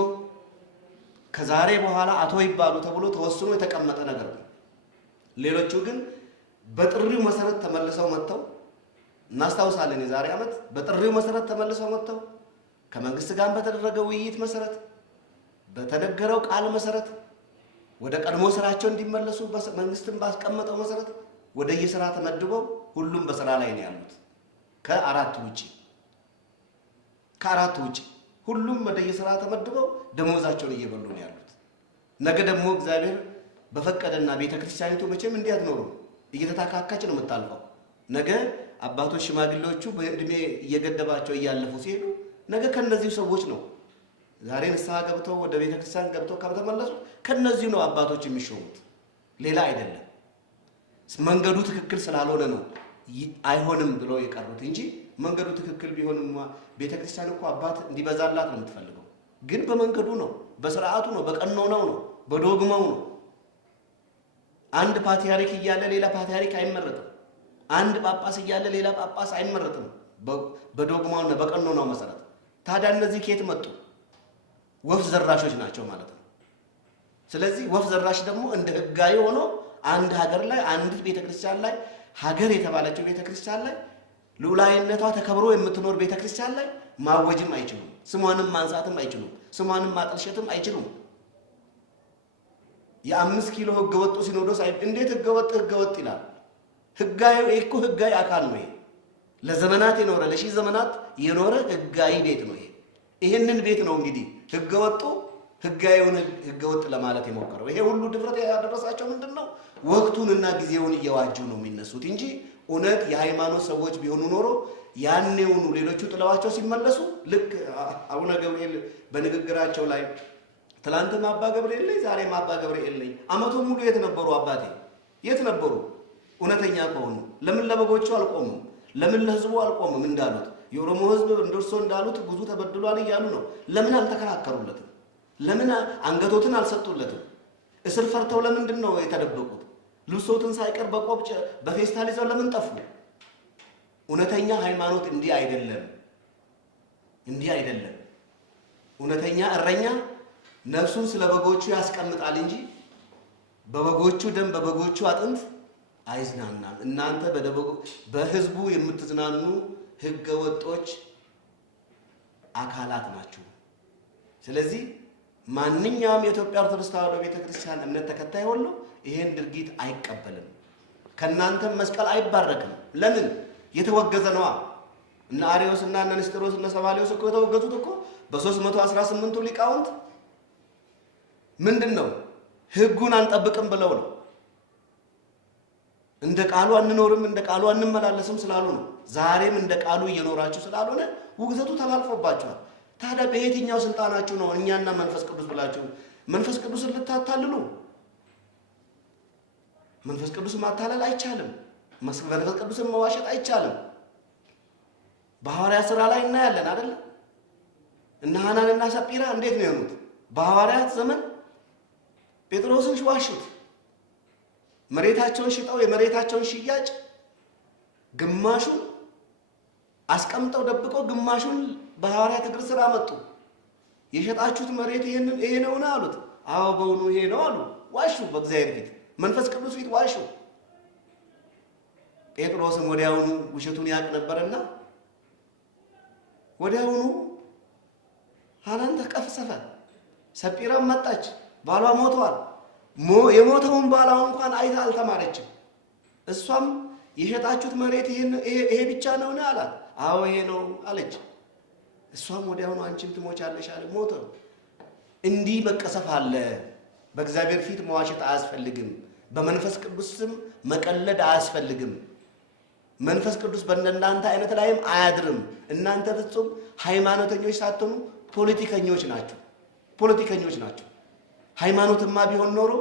ከዛሬ በኋላ አቶ ይባሉ ተብሎ ተወስኖ የተቀመጠ ነገር ነው። ሌሎቹ ግን በጥሪው መሰረት ተመልሰው መጥተው እናስታውሳለን። የዛሬ ዓመት በጥሪው መሰረት ተመልሰው መጥተው ከመንግስት ጋር በተደረገ ውይይት መሰረት በተነገረው ቃል መሰረት ወደ ቀድሞ ስራቸው እንዲመለሱ መንግስትን ባስቀመጠው መሰረት ወደ የሥራ ተመድበው ሁሉም በሥራ ላይ ነው ያሉት። ከአራት ውጪ ሁሉም ወደ የሥራ ተመድበው ደሞዛቸውን እየበሉ ነው ያሉት። ነገ ደግሞ እግዚአብሔር በፈቀደና ቤተ ክርስቲያኒቱ መቼም እንዲህ አትኖርም፣ እየተታካካች ነው የምታልፈው። ነገ አባቶች ሽማግሌዎቹ በእድሜ እየገደባቸው እያለፉ ሲሄዱ ነገ ከነዚህ ሰዎች ነው ዛሬ ንስሐ ገብተው ወደ ቤተ ክርስቲያን ገብተው ከተመለሱ ከነዚህ ነው አባቶች የሚሾሙት፣ ሌላ አይደለም። መንገዱ ትክክል ስላልሆነ ነው አይሆንም ብለው የቀሩት እንጂ መንገዱ ትክክል ቢሆንም ቤተ ክርስቲያን እኮ አባት እንዲበዛላት ነው የምትፈልገው። ግን በመንገዱ ነው፣ በስርዓቱ ነው፣ በቀኖናው ነው፣ በዶግማው ነው። አንድ ፓትርያርክ እያለ ሌላ ፓትርያርክ አይመረጥም። አንድ ጳጳስ እያለ ሌላ ጳጳስ አይመረጥም። በዶግማውና በቀኖናው መሰረት። ታዲያ እነዚህ ከየት መጡ? ወፍ ዘራሾች ናቸው ማለት ነው። ስለዚህ ወፍ ዘራሽ ደግሞ እንደ ሕጋዊ ሆኖ አንድ ሀገር ላይ አንዲት ቤተክርስቲያን ላይ ሀገር የተባለችው ቤተክርስቲያን ላይ ልዑላዊነቷ ተከብሮ የምትኖር ቤተክርስቲያን ላይ ማወጅም አይችሉም። ስሟንም ማንሳትም አይችሉም። ስሟንም ማጠልሸትም አይችሉም። የ5 ኪሎ ህገወጡ ሲኖዶስ እንዴት ህገወጥ ይላል? ህጋዊ እኮ ህጋዊ አካል ነው። ለዘመናት የኖረ ለሺህ ዘመናት የኖረ ህጋዊ ቤት ነው። ይሄንን ቤት ነው እንግዲህ ህገወጡ ህጋዊውን ህገወጥ ለማለት የሞከረው። ይሄ ሁሉ ድፍረት ያደረሳቸው ምንድነው? ወቅቱንና ጊዜውን እየዋጁ ነው የሚነሱት እንጂ እውነት የሃይማኖት ሰዎች ቢሆኑ ኖሮ ያኔውኑ ሌሎቹ ጥለዋቸው ሲመለሱ ልክ አቡነ ገብርኤል በንግግራቸው ላይ ትላንትም አባ ገብርኤል ላይ ዛሬም አባ ገብርኤል ላይ አመቱን ሙሉ የት ነበሩ? አባቴ የት ነበሩ? እውነተኛ ከሆኑ ለምን ለበጎቹ አልቆሙም? ለምን ለህዝቡ አልቆሙም? እንዳሉት የኦሮሞ ህዝብ እንደርሶ እንዳሉት ብዙ ተበድሏል እያሉ ነው። ለምን አልተከራከሩለትም? ለምን አንገቶትን አልሰጡለትም? እስር ፈርተው ለምንድን ነው የተደበቁት? ልብሶትን ሳይቀር በቆብጭ በፌስታል ይዘው ለምን ጠፉ? እውነተኛ ሃይማኖት እንዲህ አይደለም፣ እንዲህ አይደለም። እውነተኛ እረኛ ነፍሱን ስለ በጎቹ ያስቀምጣል እንጂ በበጎቹ ደም በበጎቹ አጥንት አይዝናናም። እናንተ በህዝቡ የምትዝናኑ ህገ ወጦች አካላት ናችሁ። ስለዚህ ማንኛውም የኢትዮጵያ ኦርቶዶክስ ተዋሕዶ ቤተክርስቲያን እምነት ተከታይ ሁሉ ይሄን ድርጊት አይቀበልም። ከናንተም መስቀል አይባረክም። ለምን? የተወገዘ ነዋ። እነ አርዮስ እና እነ ንስጥሮስ እና ሰባሊዮስ እኮ የተወገዙት እኮ በ318ቱ ሊቃውንት ምንድነው? ሕጉን አንጠብቅም ብለው ነው። እንደ ቃሉ አንኖርም፣ እንደ ቃሉ አንመላለስም ስላሉ ነው። ዛሬም እንደ ቃሉ እየኖራችሁ ስላልሆነ ውግዘቱ ተላልፎባችኋል። ታዲያ በየትኛው ስልጣናችሁ ነው እኛና መንፈስ ቅዱስ ብላችሁ መንፈስ ቅዱስን ልታታልሉ? መንፈስ ቅዱስን ማታለል አይቻልም። መንፈስ ቅዱስን መዋሸት አይቻልም። በሐዋርያት ሥራ ላይ እናያለን አይደል? እነ ሐናንና ሰጲራ እንዴት ነው የሆኑት? በሐዋርያት ዘመን ጴጥሮስን ዋሹት። መሬታቸውን ሽጠው የመሬታቸውን ሽያጭ ግማሹን አስቀምጠው ደብቀው ግማሹን በሐዋርያት እግር ስር አመጡ። የሸጣችሁት መሬት ይሄ ነውና አሉት። አዎ በእውኑ ይሄ ነው አሉ። ዋሹ። በእግዚአብሔር ፊት መንፈስ ቅዱስ ፊት ዋሹ። ጴጥሮስም ወዲያውኑ ውሸቱን ያቅ ነበርና ወዲያውኑ ሐናን ተቀፈሰፈ። ሰጲራም መጣች። ባሏ ሞቷል። የሞተውን ባሏ እንኳን አይታ አልተማረችም። እሷም የሸጣችሁት መሬት ይሄ ብቻ ነውና አላት። አዎ ይሄ ነው አለች። እሷም ወዲያውኑ አንቺም ትሞቻለሽ አለ። ሞተ። እንዲህ መቀሰፍ አለ። በእግዚአብሔር ፊት መዋሸት አያስፈልግም። በመንፈስ ቅዱስ ስም መቀለድ አያስፈልግም። መንፈስ ቅዱስ በእናንተ አይነት ላይም አያድርም። እናንተ ፍጹም ሃይማኖተኞች ሳትሆኑ ፖለቲከኞች ናችሁ። ፖለቲከኞች ናችሁ። ሃይማኖትማ ቢሆን ኖሮ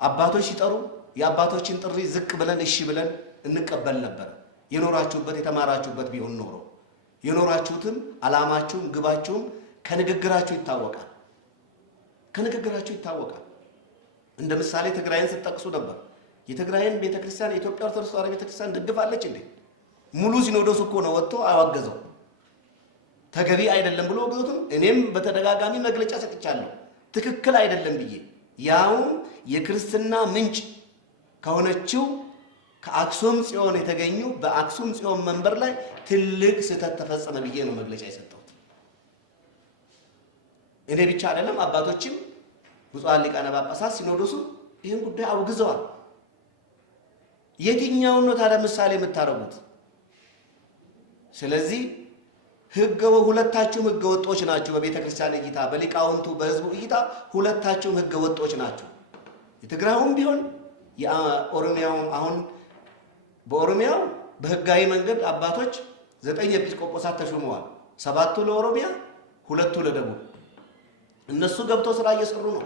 አባቶች ሲጠሩ የአባቶችን ጥሪ ዝቅ ብለን እሺ ብለን እንቀበል ነበር። የኖራችሁበት የተማራችሁበት ቢሆን ኖሮ የኖራችሁትም ዓላማችሁም ግባችሁም ከንግግራችሁ ይታወቃል። ከንግግራችሁ ይታወቃል። እንደ ምሳሌ ትግራይን ስትጠቅሱ ነበር። የትግራይን ቤተክርስቲያን የኢትዮጵያ ኦርቶዶክስ ተዋሕዶ ቤተክርስቲያን ደግፋለች እንዴ? ሙሉ ሲኖዶስ እኮ ነው ወጥቶ አዋገዘው። ተገቢ አይደለም ብሎ ወገዙትም እኔም በተደጋጋሚ መግለጫ ሰጥቻለሁ። ትክክል አይደለም ብዬ ያውም የክርስትና ምንጭ ከሆነችው ከአክሱም ጽዮን የተገኙ በአክሱም ጽዮን መንበር ላይ ትልቅ ስህተት ተፈጸመ ብዬ ነው መግለጫ የሰጠሁት። እኔ ብቻ አይደለም አባቶችም ብፁዓን ሊቃነ ጳጳሳት ሲኖዶሱ ይህን ጉዳይ አውግዘዋል። የትኛውን ነው ታዲያ ምሳሌ የምታረጉት? ስለዚህ ሁለታችሁም ሕገ ወጦች ናችሁ። በቤተ ክርስቲያን እይታ፣ በሊቃውንቱ በሕዝቡ እይታ ሁለታችሁም ሕገ ወጦች ናችሁ። የትግራዩም ቢሆን የኦሮሚያውም አሁን በኦሮሚያው በህጋዊ መንገድ አባቶች 9 ኤጲስቆጶሳት ተሾመዋል። 7ቱ ለኦሮሚያ፣ 2ቱ ለደቡብ። እነሱ ገብተው ስራ እየሰሩ ነው።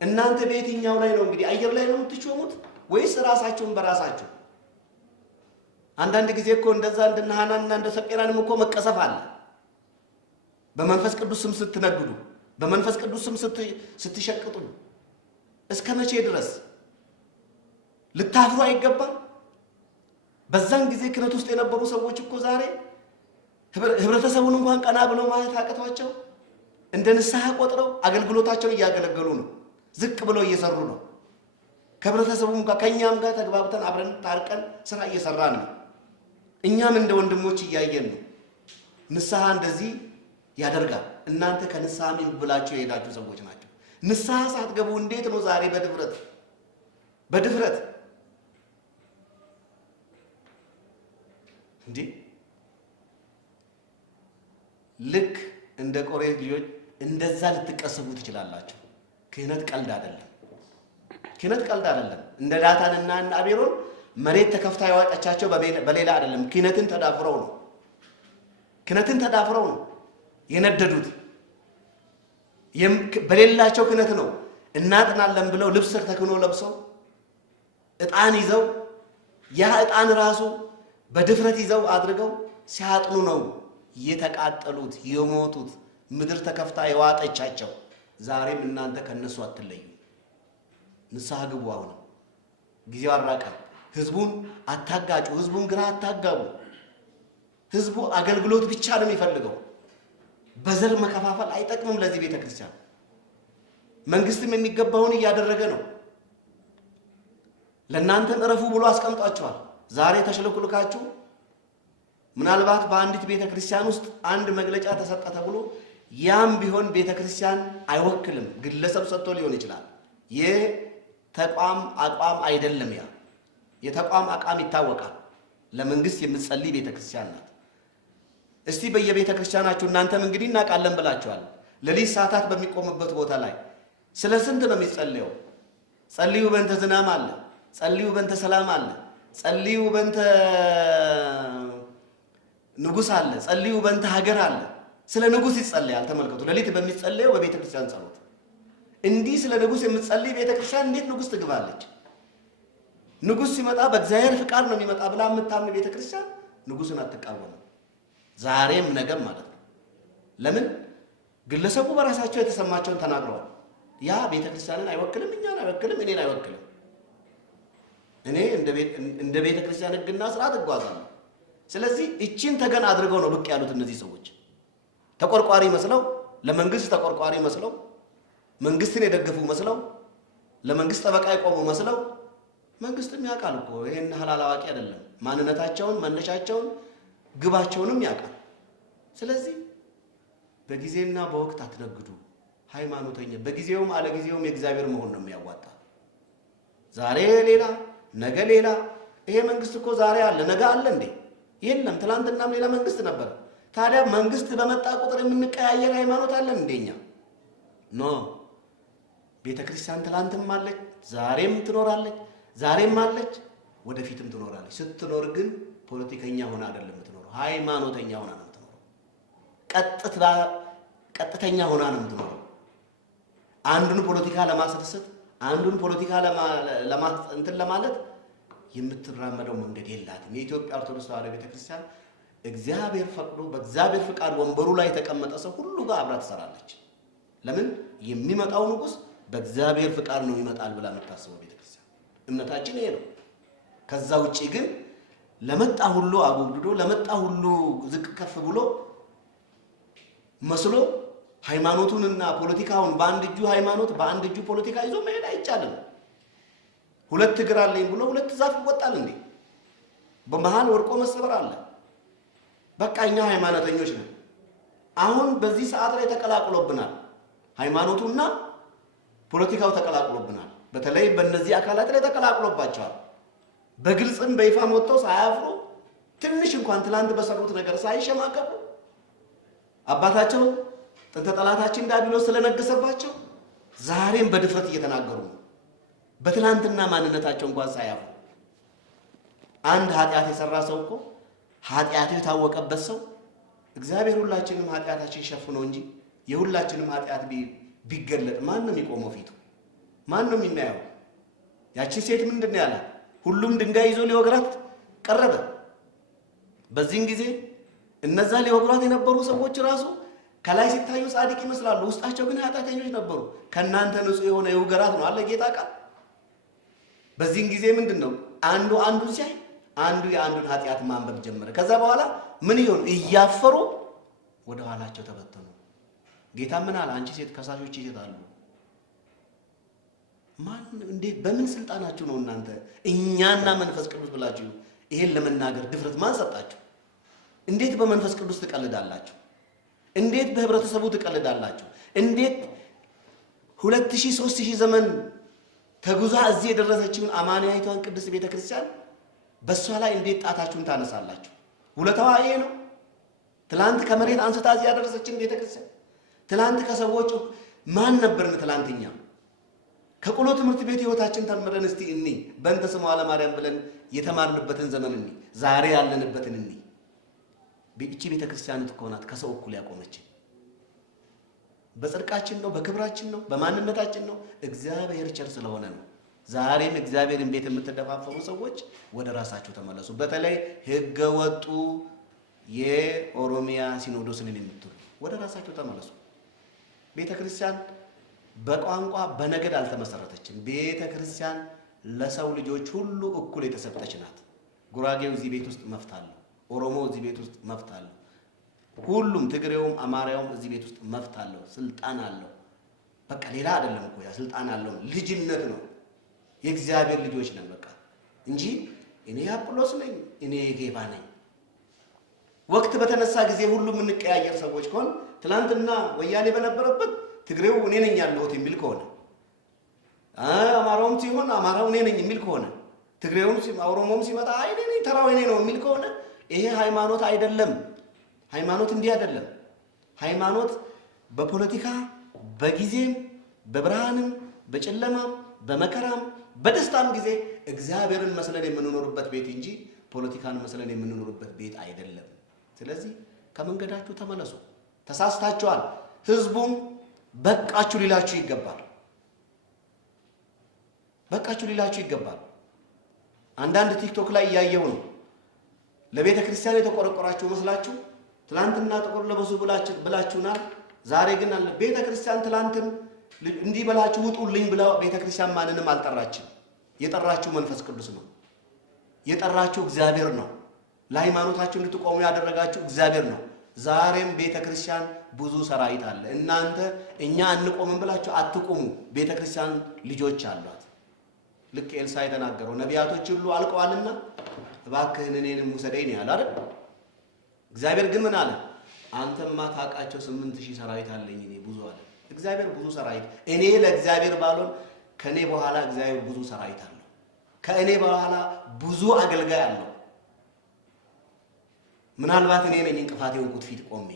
እናንተ በየትኛው ላይ ነው እንግዲህ አየር ላይ ነው የምትሾሙት ወይስ ራሳችሁን በራሳችሁ? አንዳንድ ጊዜ እኮ እንደዛ እንደነ ሐናንና እንደ ሰጲራንም እኮ መቀሰፍ አለ። በመንፈስ ቅዱስ ስም ስትነግዱ፣ በመንፈስ ቅዱስ ስም ስትሸቅጡ እስከ መቼ ድረስ? ልታፍሩ አይገባም? በዛን ጊዜ ክህነት ውስጥ የነበሩ ሰዎች እኮ ዛሬ ህብረተሰቡን እንኳን ቀና ብለው ማየት አቅቷቸው እንደ ንስሐ ቆጥረው አገልግሎታቸውን እያገለገሉ ነው። ዝቅ ብለው እየሰሩ ነው። ከህብረተሰቡም ጋር ከኛም ጋር ተግባብተን አብረን ታርቀን ስራ እየሰራን ነው። እኛም እንደ ወንድሞች እያየን ነው። ንስሐ እንደዚህ ያደርጋል። እናንተ ከንስሐ ምን ብላችሁ የሄዳችሁ ሰዎች ናቸው። ንስሐ ሳትገቡ እንዴት ነው ዛሬ በድፍረት እንዴ? ልክ እንደ ቆሬ ልጆች እንደዛ ልትቀሰቡ ትችላላችሁ። ክህነት ቀልድ አይደለም። ክህነት ቀልድ አይደለም። እንደ ዳታንና እና አቤሮን መሬት ተከፍታ ያወጣቻቸው በሌላ አይደለም። ክህነትን ተዳፍረው ነው የነደዱት። በሌላቸው ክህነት ነው እናጥናለን ብለው ልብስ ተክኖ ለብሰው ዕጣን ይዘው ያ ዕጣን ራሱ በድፍረት ይዘው አድርገው ሲያጥኑ ነው የተቃጠሉት የሞቱት። ምድር ተከፍታ የዋጠቻቸው። ዛሬም እናንተ ከነሱ አትለዩ። ንስሐ ግቡ። አሁን ጊዜው አራቀም። ህዝቡን አታጋጩ። ህዝቡን ግራ አታጋቡ። ህዝቡ አገልግሎት ብቻ ነው የሚፈልገው። በዘር መከፋፈል አይጠቅምም ለዚህ ቤተ ክርስቲያን። መንግስትም የሚገባውን እያደረገ ነው። ለእናንተም እረፉ ብሎ አስቀምጧቸዋል። ዛሬ ተሽለኩልካችሁ ምናልባት በአንዲት ቤተ ክርስቲያን ውስጥ አንድ መግለጫ ተሰጠ ተብሎ ያም ቢሆን ቤተክርስቲያን አይወክልም። ግለሰብ ሰጥቶ ሊሆን ይችላል። የተቋም አቋም አይደለም። ያ የተቋም አቋም ይታወቃል። ለመንግስት የምትጸልይ ቤተክርስቲያን ናት። እስቲ በየቤተክርስቲያናችሁ እናንተም እንግዲህ እናውቃለን ብላችኋል። ለሊት ሰዓታት በሚቆምበት ቦታ ላይ ስለ ስንት ነው የሚጸልየው? ጸልዩ በእንተ ዝናም አለ፣ ጸልዩ በእንተ ሰላም አለ፣ ጸልዩ በእንተ ንጉስ አለ፣ ጸልዩ በእንተ ሀገር አለ። ስለ ንጉስ ይጸልያል። ተመልከቱ፣ ለሊት በሚጸልየው በቤተክርስቲያን ጸሎት እንዲህ ስለ ንጉስ የምትጸልይ ቤተክርስቲያን እንዴት ንጉስ ትግባለች? ንጉስ ሲመጣ በእግዚአብሔር ፍቃድ ነው የሚመጣ ብላ የምታምን ቤተክርስቲያን ንጉስን አትቃወምም። ዛሬም ነገም ማለት ነው። ለምን? ግለሰቡ በራሳቸው የተሰማቸውን ተናግረዋል። ያ ቤተክርስቲያንን አይወክልም፣ እኛን አይወክልም፣ እኔን አይወክልም። እኔ እንደ ቤተክርስቲያን ሕግና ስርዓት እጓዛለሁ። ስለዚህ እቺን ተገን አድርገው ነው ብቅ ያሉት እነዚህ ሰዎች። ተቆርቋሪ መስለው፣ ለመንግስት ተቆርቋሪ መስለው፣ መንግስትን የደገፉ መስለው፣ ለመንግስት ጠበቃ የቆሙ መስለው። መንግስትም ያውቃል እኮ ይሄን ሐላል አዋቂ አይደለም። ማንነታቸውን፣ መነሻቸውን፣ ግባቸውንም ያውቃል። ስለዚህ በጊዜና በወቅት አትነግዱ። ሃይማኖተኛ በጊዜውም አለጊዜውም የእግዚአብሔር መሆን ነው የሚያዋጣ። ዛሬ ሌላ ነገ ሌላ። ይሄ መንግስት እኮ ዛሬ አለ ነገ አለ እንዴ? የለም። ትላንትናም ሌላ መንግስት ነበር። ታዲያ መንግስት በመጣ ቁጥር የምንቀያየር ሃይማኖት አለን እንደኛ? ኖ። ቤተክርስቲያን ትላንትም አለች፣ ዛሬም ትኖራለች፣ ዛሬም አለች፣ ወደፊትም ትኖራለች። ስትኖር ግን ፖለቲከኛ ሆና አይደለም የምትኖረው፣ ሃይማኖተኛ ሆና ነው የምትኖረው። ቀጥተኛ ሆና ነው የምትኖረው። አንዱን ፖለቲካ ለማስደሰት አንዱን ፖለቲካ እንትን ለማለት የምትራመደው መንገድ የላትም። የኢትዮጵያ ኦርቶዶክስ ተዋሕዶ ቤተክርስቲያን እግዚአብሔር ፈቅዶ በእግዚአብሔር ፍቃድ ወንበሩ ላይ የተቀመጠ ሰው ሁሉ ጋር አብራ ትሰራለች። ለምን? የሚመጣው ንጉስ በእግዚአብሔር ፍቃድ ነው ይመጣል ብላ የምታስበው ቤተክርስቲያን እምነታችን ይሄ ነው። ከዛ ውጪ ግን ለመጣ ሁሉ አጎብድዶ ለመጣ ሁሉ ዝቅ ከፍ ብሎ መስሎ ሃይማኖቱንና ፖለቲካውን በአንድ እጁ ሃይማኖት በአንድ እጁ ፖለቲካ ይዞ መሄድ አይቻልም። ሁለት እግር አለኝ ብሎ ሁለት ዛፍ ይወጣል እንዴ? በመሃል ወርቆ መሰበር አለ። በቃ እኛ ሃይማኖተኞች ነን። አሁን በዚህ ሰዓት ላይ ተቀላቅሎብናል። ሃይማኖቱና ፖለቲካው ተቀላቅሎብናል። በተለይ በእነዚህ አካላት ላይ ተቀላቅሎባቸዋል። በግልጽም በይፋም ወጥተው ሳያፍሩ ትንሽ እንኳን ትላንት በሰሩት ነገር ሳይሸማቀቁ አባታቸው ጥንተ ጠላታችን ዲያብሎስ ስለነገሰባቸው ዛሬም በድፍረት እየተናገሩ ነው። በትላንትና ማንነታቸው እንኳን ሳያፍሩ። አንድ ኃጢአት የሰራ ሰው እኮ ኃጢአቱ የታወቀበት ሰው እግዚአብሔር ሁላችንም ኃጢአታችን ሸፍኖ እንጂ የሁላችንም ኃጢአት ቢገለጥ ማን ነው የሚቆመው ፊቱ? ማን ነው የሚናየው? ያቺ ሴት ምንድን ያላት? ሁሉም ድንጋይ ይዞ ሊወግራት ቀረበ። በዚህን ጊዜ እነዛ ሊወግሯት የነበሩ ሰዎች ራሱ ከላይ ሲታዩ ጻድቅ ይመስላሉ፣ ውስጣቸው ግን ኃጢአተኞች ነበሩ። ከናንተ ንጹህ የሆነ ይውገራት ነው አለ ጌታ ቃል። በዚህን ጊዜ ምንድነው አንዱ አንዱን ሲያይ አንዱ የአንዱን ኃጢአት ማንበብ ጀመረ። ከዛ በኋላ ምን ይሆን? እያፈሩ ወደ ኋላቸው ተበተኑ። ጌታ ምን አለ? አንቺ ሴት ከሳሾች ይዘታሉ። ማን እንዴት በምን ስልጣናችሁ ነው እናንተ እኛና መንፈስ ቅዱስ ብላችሁ ይሄን ለመናገር ድፍረት ማን ሰጣችሁ? እንዴት በመንፈስ ቅዱስ ትቀልዳላችሁ? እንዴት በህብረተሰቡ ትቀልዳላችሁ? እንዴት 2000 3000 ዘመን ተጉዛ እዚህ የደረሰችውን አማንያይቷን ቅድስት ቤተክርስቲያን በሷ ላይ እንዴት ጣታችሁን ታነሳላችሁ? ውለታዋ ይሄ ነው። ትላንት ከመሬት አንስታ እዚህ ያደረሰችን ቤተክርስቲያን ትላንት ከሰዎች ማን ነበርን? ትላንትኛ ከቆሎ ትምህርት ቤት ህይወታችን ተምረን እስቲ እኒ በእንተ ስሟ ለማርያም ብለን የተማርንበትን ዘመን እኒ ዛሬ ያለንበትን እኒ እቺ ቤተክርስቲያን ትኮናት ከሰው እኩል ያቆመችን በጽድቃችን ነው፣ በክብራችን ነው፣ በማንነታችን ነው። እግዚአብሔር ቸር ስለሆነ ነው። ዛሬም እግዚአብሔርን ቤት የምትደፋፈሩ ሰዎች ወደ ራሳችሁ ተመለሱ። በተለይ ህገ ወጡ የኦሮሚያ ሲኖዶስን የምትሉ ወደ ራሳችሁ ተመለሱ። ቤተክርስቲያን በቋንቋ በነገድ አልተመሰረተችም። ቤተክርስቲያን ለሰው ልጆች ሁሉ እኩል የተሰጠች ናት። ጉራጌው እዚህ ቤት ውስጥ መፍት አለው። ኦሮሞ እዚህ ቤት ውስጥ መፍት አለው። ሁሉም ትግሬውም አማራውም እዚህ ቤት ውስጥ መፍት አለው፣ ስልጣን አለው። በቃ ሌላ አይደለም እኮ ያ ስልጣን አለው፣ ልጅነት ነው። የእግዚአብሔር ልጆች ነን በቃ እንጂ እኔ አጵሎስ ነኝ እኔ ጌባ ነኝ ወቅት በተነሳ ጊዜ ሁሉም እንቀያየር ሰዎች ከሆነ ትላንትና ወያኔ በነበረበት ትግሬው እኔ ነኝ ያለሁት የሚል ከሆነ አማራውም ሲሆን አማራው እኔ ነኝ የሚል ከሆነ ትግሬውም ኦሮሞም ሲመጣ አይ እኔ ነኝ ተራው እኔ ነው የሚል ከሆነ ይሄ ሃይማኖት አይደለም። ሃይማኖት እንዲህ አይደለም። ሃይማኖት በፖለቲካ በጊዜም በብርሃንም በጨለማም በመከራም በደስታም ጊዜ እግዚአብሔርን መስለን የምንኖርበት ቤት እንጂ ፖለቲካን መስለን የምንኖርበት ቤት አይደለም። ስለዚህ ከመንገዳችሁ ተመለሱ። ተሳስታችኋል። ህዝቡም በቃችሁ ሊላችሁ ይገባል። በቃችሁ ሊላችሁ ይገባል። አንዳንድ ቲክቶክ ላይ ያየው ነው። ለቤተ ክርስቲያን የተቆረቆራችሁ መስላችሁ ትላንትና ጥቁር ለበሱ ብላችሁናል። ዛሬ ግን አለ ቤተ ክርስቲያን ትላንትም እንዲህ በላችሁ ውጡልኝ ብለው ቤተ ክርስቲያን ማንንም አልጠራችም። የጠራችሁ መንፈስ ቅዱስ ነው። የጠራችሁ እግዚአብሔር ነው። ለሃይማኖታችሁ እንድትቆሙ ያደረጋችሁ እግዚአብሔር ነው። ዛሬም ቤተ ክርስቲያን ብዙ ሰራዊት አለ። እናንተ እኛ አንቆምም ብላችሁ አትቆሙ። ቤተ ክርስቲያን ልጆች አሏት። ልክ ኤልሳ የተናገረው ነቢያቶች ሁሉ አልቀዋልና እባክህን እኔንም ውሰደኝ ያለ አይደል? እግዚአብሔር ግን ምን አለ? አንተማ ታውቃቸው 8000 ሰራዊት አለኝ እኔ ብዙ አለ። እግዚአብሔር ብዙ ሰራዊት እኔ ለእግዚአብሔር ባልሆን ከኔ በኋላ እግዚአብሔር ብዙ ሰራዊት አለው። ከእኔ በኋላ ብዙ አገልጋይ አለው። ምናልባት እኔ ነኝ እንቅፋት የሆንኩት ፊት ቆሜ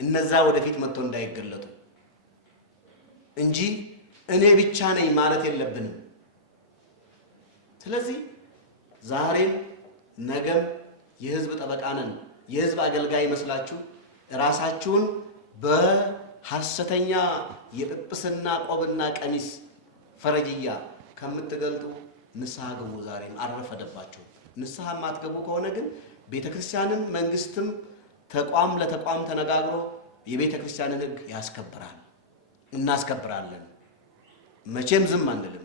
እነዛ ወደፊት መጥቶ እንዳይገለጡ እንጂ እኔ ብቻ ነኝ ማለት የለብንም። ስለዚህ ዛሬም ነገም የህዝብ ጠበቃ ነን፣ የህዝብ አገልጋይ መስላችሁ ራሳችሁን በሐሰተኛ የጵጵስና ቆብና ቀሚስ ፈረጅያ ከምትገልጡ ንስሐ ግቡ። ዛሬም አረፈደባችሁ። ንስሐ ማትገቡ ከሆነ ግን ቤተክርስቲያንም መንግስትም ተቋም ለተቋም ተነጋግሮ የቤተክርስቲያንን ህግ ያስከብራል። እናስከብራለን። መቼም ዝም አንልም።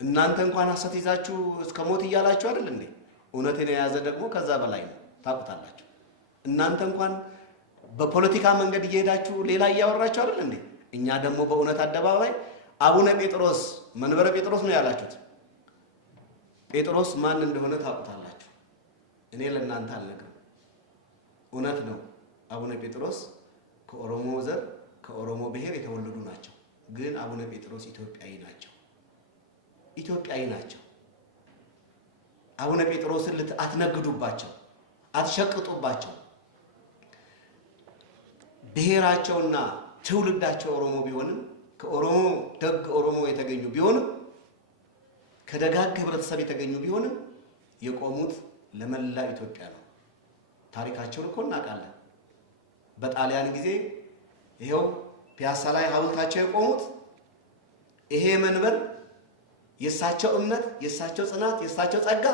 እናንተ እንኳን ሐሰት ይዛችሁ እስከ ሞት እያላችሁ አይደል እንዴ? እውነትን የያዘ ደግሞ ከዛ በላይ ነው። ታውቁታላችሁ። እናንተ እንኳን በፖለቲካ መንገድ እየሄዳችሁ ሌላ እያወራችሁ አይደል እንዴ? እኛ ደግሞ በእውነት አደባባይ አቡነ ጴጥሮስ መንበረ ጴጥሮስ ነው ያላችሁት። ጴጥሮስ ማን እንደሆነ ታውቁታላችሁ። እኔ ለእናንተ አልነግርም። እውነት ነው። አቡነ ጴጥሮስ ከኦሮሞ ዘር ከኦሮሞ ብሔር የተወለዱ ናቸው። ግን አቡነ ጴጥሮስ ኢትዮጵያዊ ናቸው። ኢትዮጵያዊ ናቸው። አቡነ ጴጥሮስን አትነግዱባቸው፣ አትሸቅጡባቸው። ብሔራቸውና ትውልዳቸው ኦሮሞ ቢሆንም ከኦሮሞ ደግ ኦሮሞ የተገኙ ቢሆንም ከደጋግ ህብረተሰብ የተገኙ ቢሆንም የቆሙት ለመላ ኢትዮጵያ ነው። ታሪካቸውን እኮ እናውቃለን። በጣሊያን ጊዜ ይሄው ፒያሳ ላይ ሐውልታቸው የቆሙት ይሄ መንበር የሳቸው እምነት፣ የሳቸው ጽናት፣ የሳቸው ጸጋ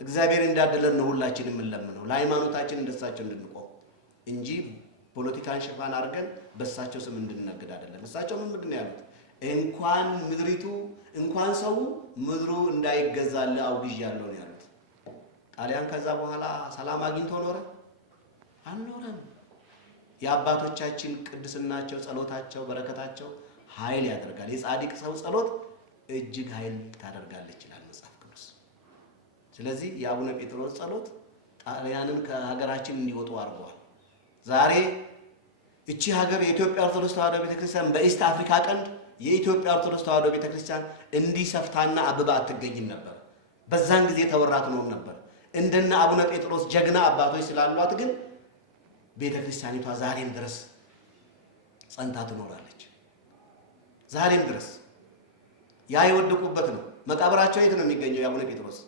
እግዚአብሔር እንዳደለን ነው ሁላችንም የምንለምነው። ለሃይማኖታችን እንደሳቸው እንድንቆም እንጂ ፖለቲካን ሽፋን አድርገን በሳቸው ስም እንድንነግድ አይደለም። እሳቸው ምን ምንድን ነው ያሉት? እንኳን ምድሪቱ እንኳን ሰው ምድሩ እንዳይገዛል አውግዣለሁ ነው ያሉት። ጣሊያን ከዛ በኋላ ሰላም አግኝቶ ኖረ? አልኖረም። የአባቶቻችን ቅድስናቸው፣ ጸሎታቸው፣ በረከታቸው ኃይል ያደርጋል። የጻድቅ ሰው ጸሎት እጅግ ኃይል ታደርጋለች ይላል መጽሐፍ ቅዱስ። ስለዚህ የአቡነ ጴጥሮስ ጸሎት ጣሊያንን ከሀገራችን እንዲወጡ አድርጓል። ዛሬ እቺ ሀገር የኢትዮጵያ ኦርቶዶክስ ተዋሕዶ ቤተክርስቲያን በኢስት አፍሪካ ቀንድ የኢትዮጵያ ኦርቶዶክስ ተዋሕዶ ቤተክርስቲያን እንዲሰፍታና አብባ አትገኝም ነበር። በዛን ጊዜ ተወራት ነው ነበር። እንደነ አቡነ ጴጥሮስ ጀግና አባቶች ስላሏት ግን ቤተክርስቲያኒቷ ዛሬም ድረስ ጸንታ ትኖራለች። ዛሬም ድረስ ያ የወደቁበት ነው። መቃብራቸው የት ነው የሚገኘው? የአቡነ ጴጥሮስ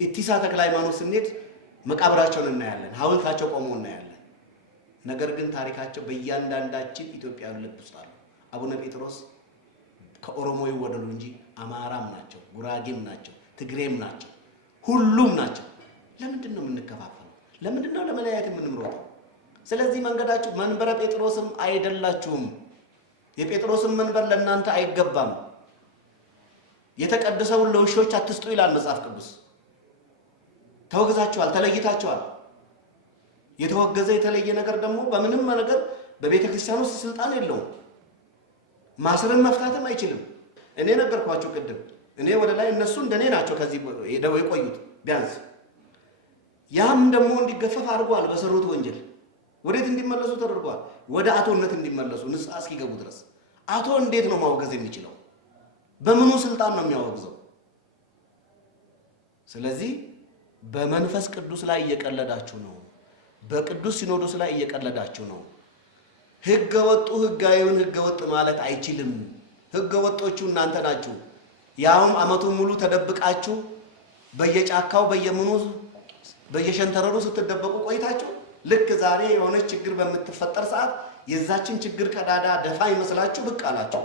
ኢቲሳ ተክለ ሃይማኖት ስንሄድ መቃብራቸውን እናያለን፣ ሐውልታቸው ቆሞ እናያለን። ነገር ግን ታሪካቸው በእያንዳንዳችን ኢትዮጵያዊ ልብ ውስጥ አለ። አቡነ ጴጥሮስ ከኦሮሞ ይወደዱ እንጂ አማራም ናቸው፣ ጉራጌም ናቸው፣ ትግሬም ናቸው፣ ሁሉም ናቸው። ለምንድን ነው የምንከፋፈለው? ለምንድን ነው ለመለያየት የምንምሮጠው? ስለዚህ መንገዳችሁ መንበረ ጴጥሮስም አይደላችሁም። የጴጥሮስም መንበር ለእናንተ አይገባም። የተቀደሰውን ለውሾች አትስጡ ይላል መጽሐፍ ቅዱስ። ተወግዛችኋል፣ ተለይታችኋል። የተወገዘ የተለየ ነገር ደግሞ በምንም ነገር በቤተ ክርስቲያን ውስጥ ስልጣን የለውም። ማስርን መፍታትም አይችልም። እኔ ነገርኳችሁ ቅድም። እኔ ወደ ላይ እነሱ እንደኔ ናቸው ከዚህ ሄደው የቆዩት ቢያንስ ያም ደግሞ እንዲገፈፍ አድርጓል። በሰሩት ወንጀል ወዴት እንዲመለሱ ተደርጓል? ወደ አቶነት እንዲመለሱ ንስሐ እስኪገቡ ድረስ። አቶ እንዴት ነው ማውገዝ የሚችለው? በምኑ ስልጣን ነው የሚያወግዘው? ስለዚህ በመንፈስ ቅዱስ ላይ እየቀለዳችሁ ነው። በቅዱስ ሲኖዶስ ላይ እየቀለዳችሁ ነው። ሕገ ወጡ ሕጋዊውን ሕገ ወጥ ማለት አይችልም። ሕገ ወጦቹ እናንተ ናችሁ። ያውም ዓመቱን ሙሉ ተደብቃችሁ በየጫካው በየምኑ በየሸንተረሩ ስትደበቁ ቆይታችሁ ልክ ዛሬ የሆነች ችግር በምትፈጠር ሰዓት የዛችን ችግር ቀዳዳ ደፋ ይመስላችሁ ብቅ አላችሁ።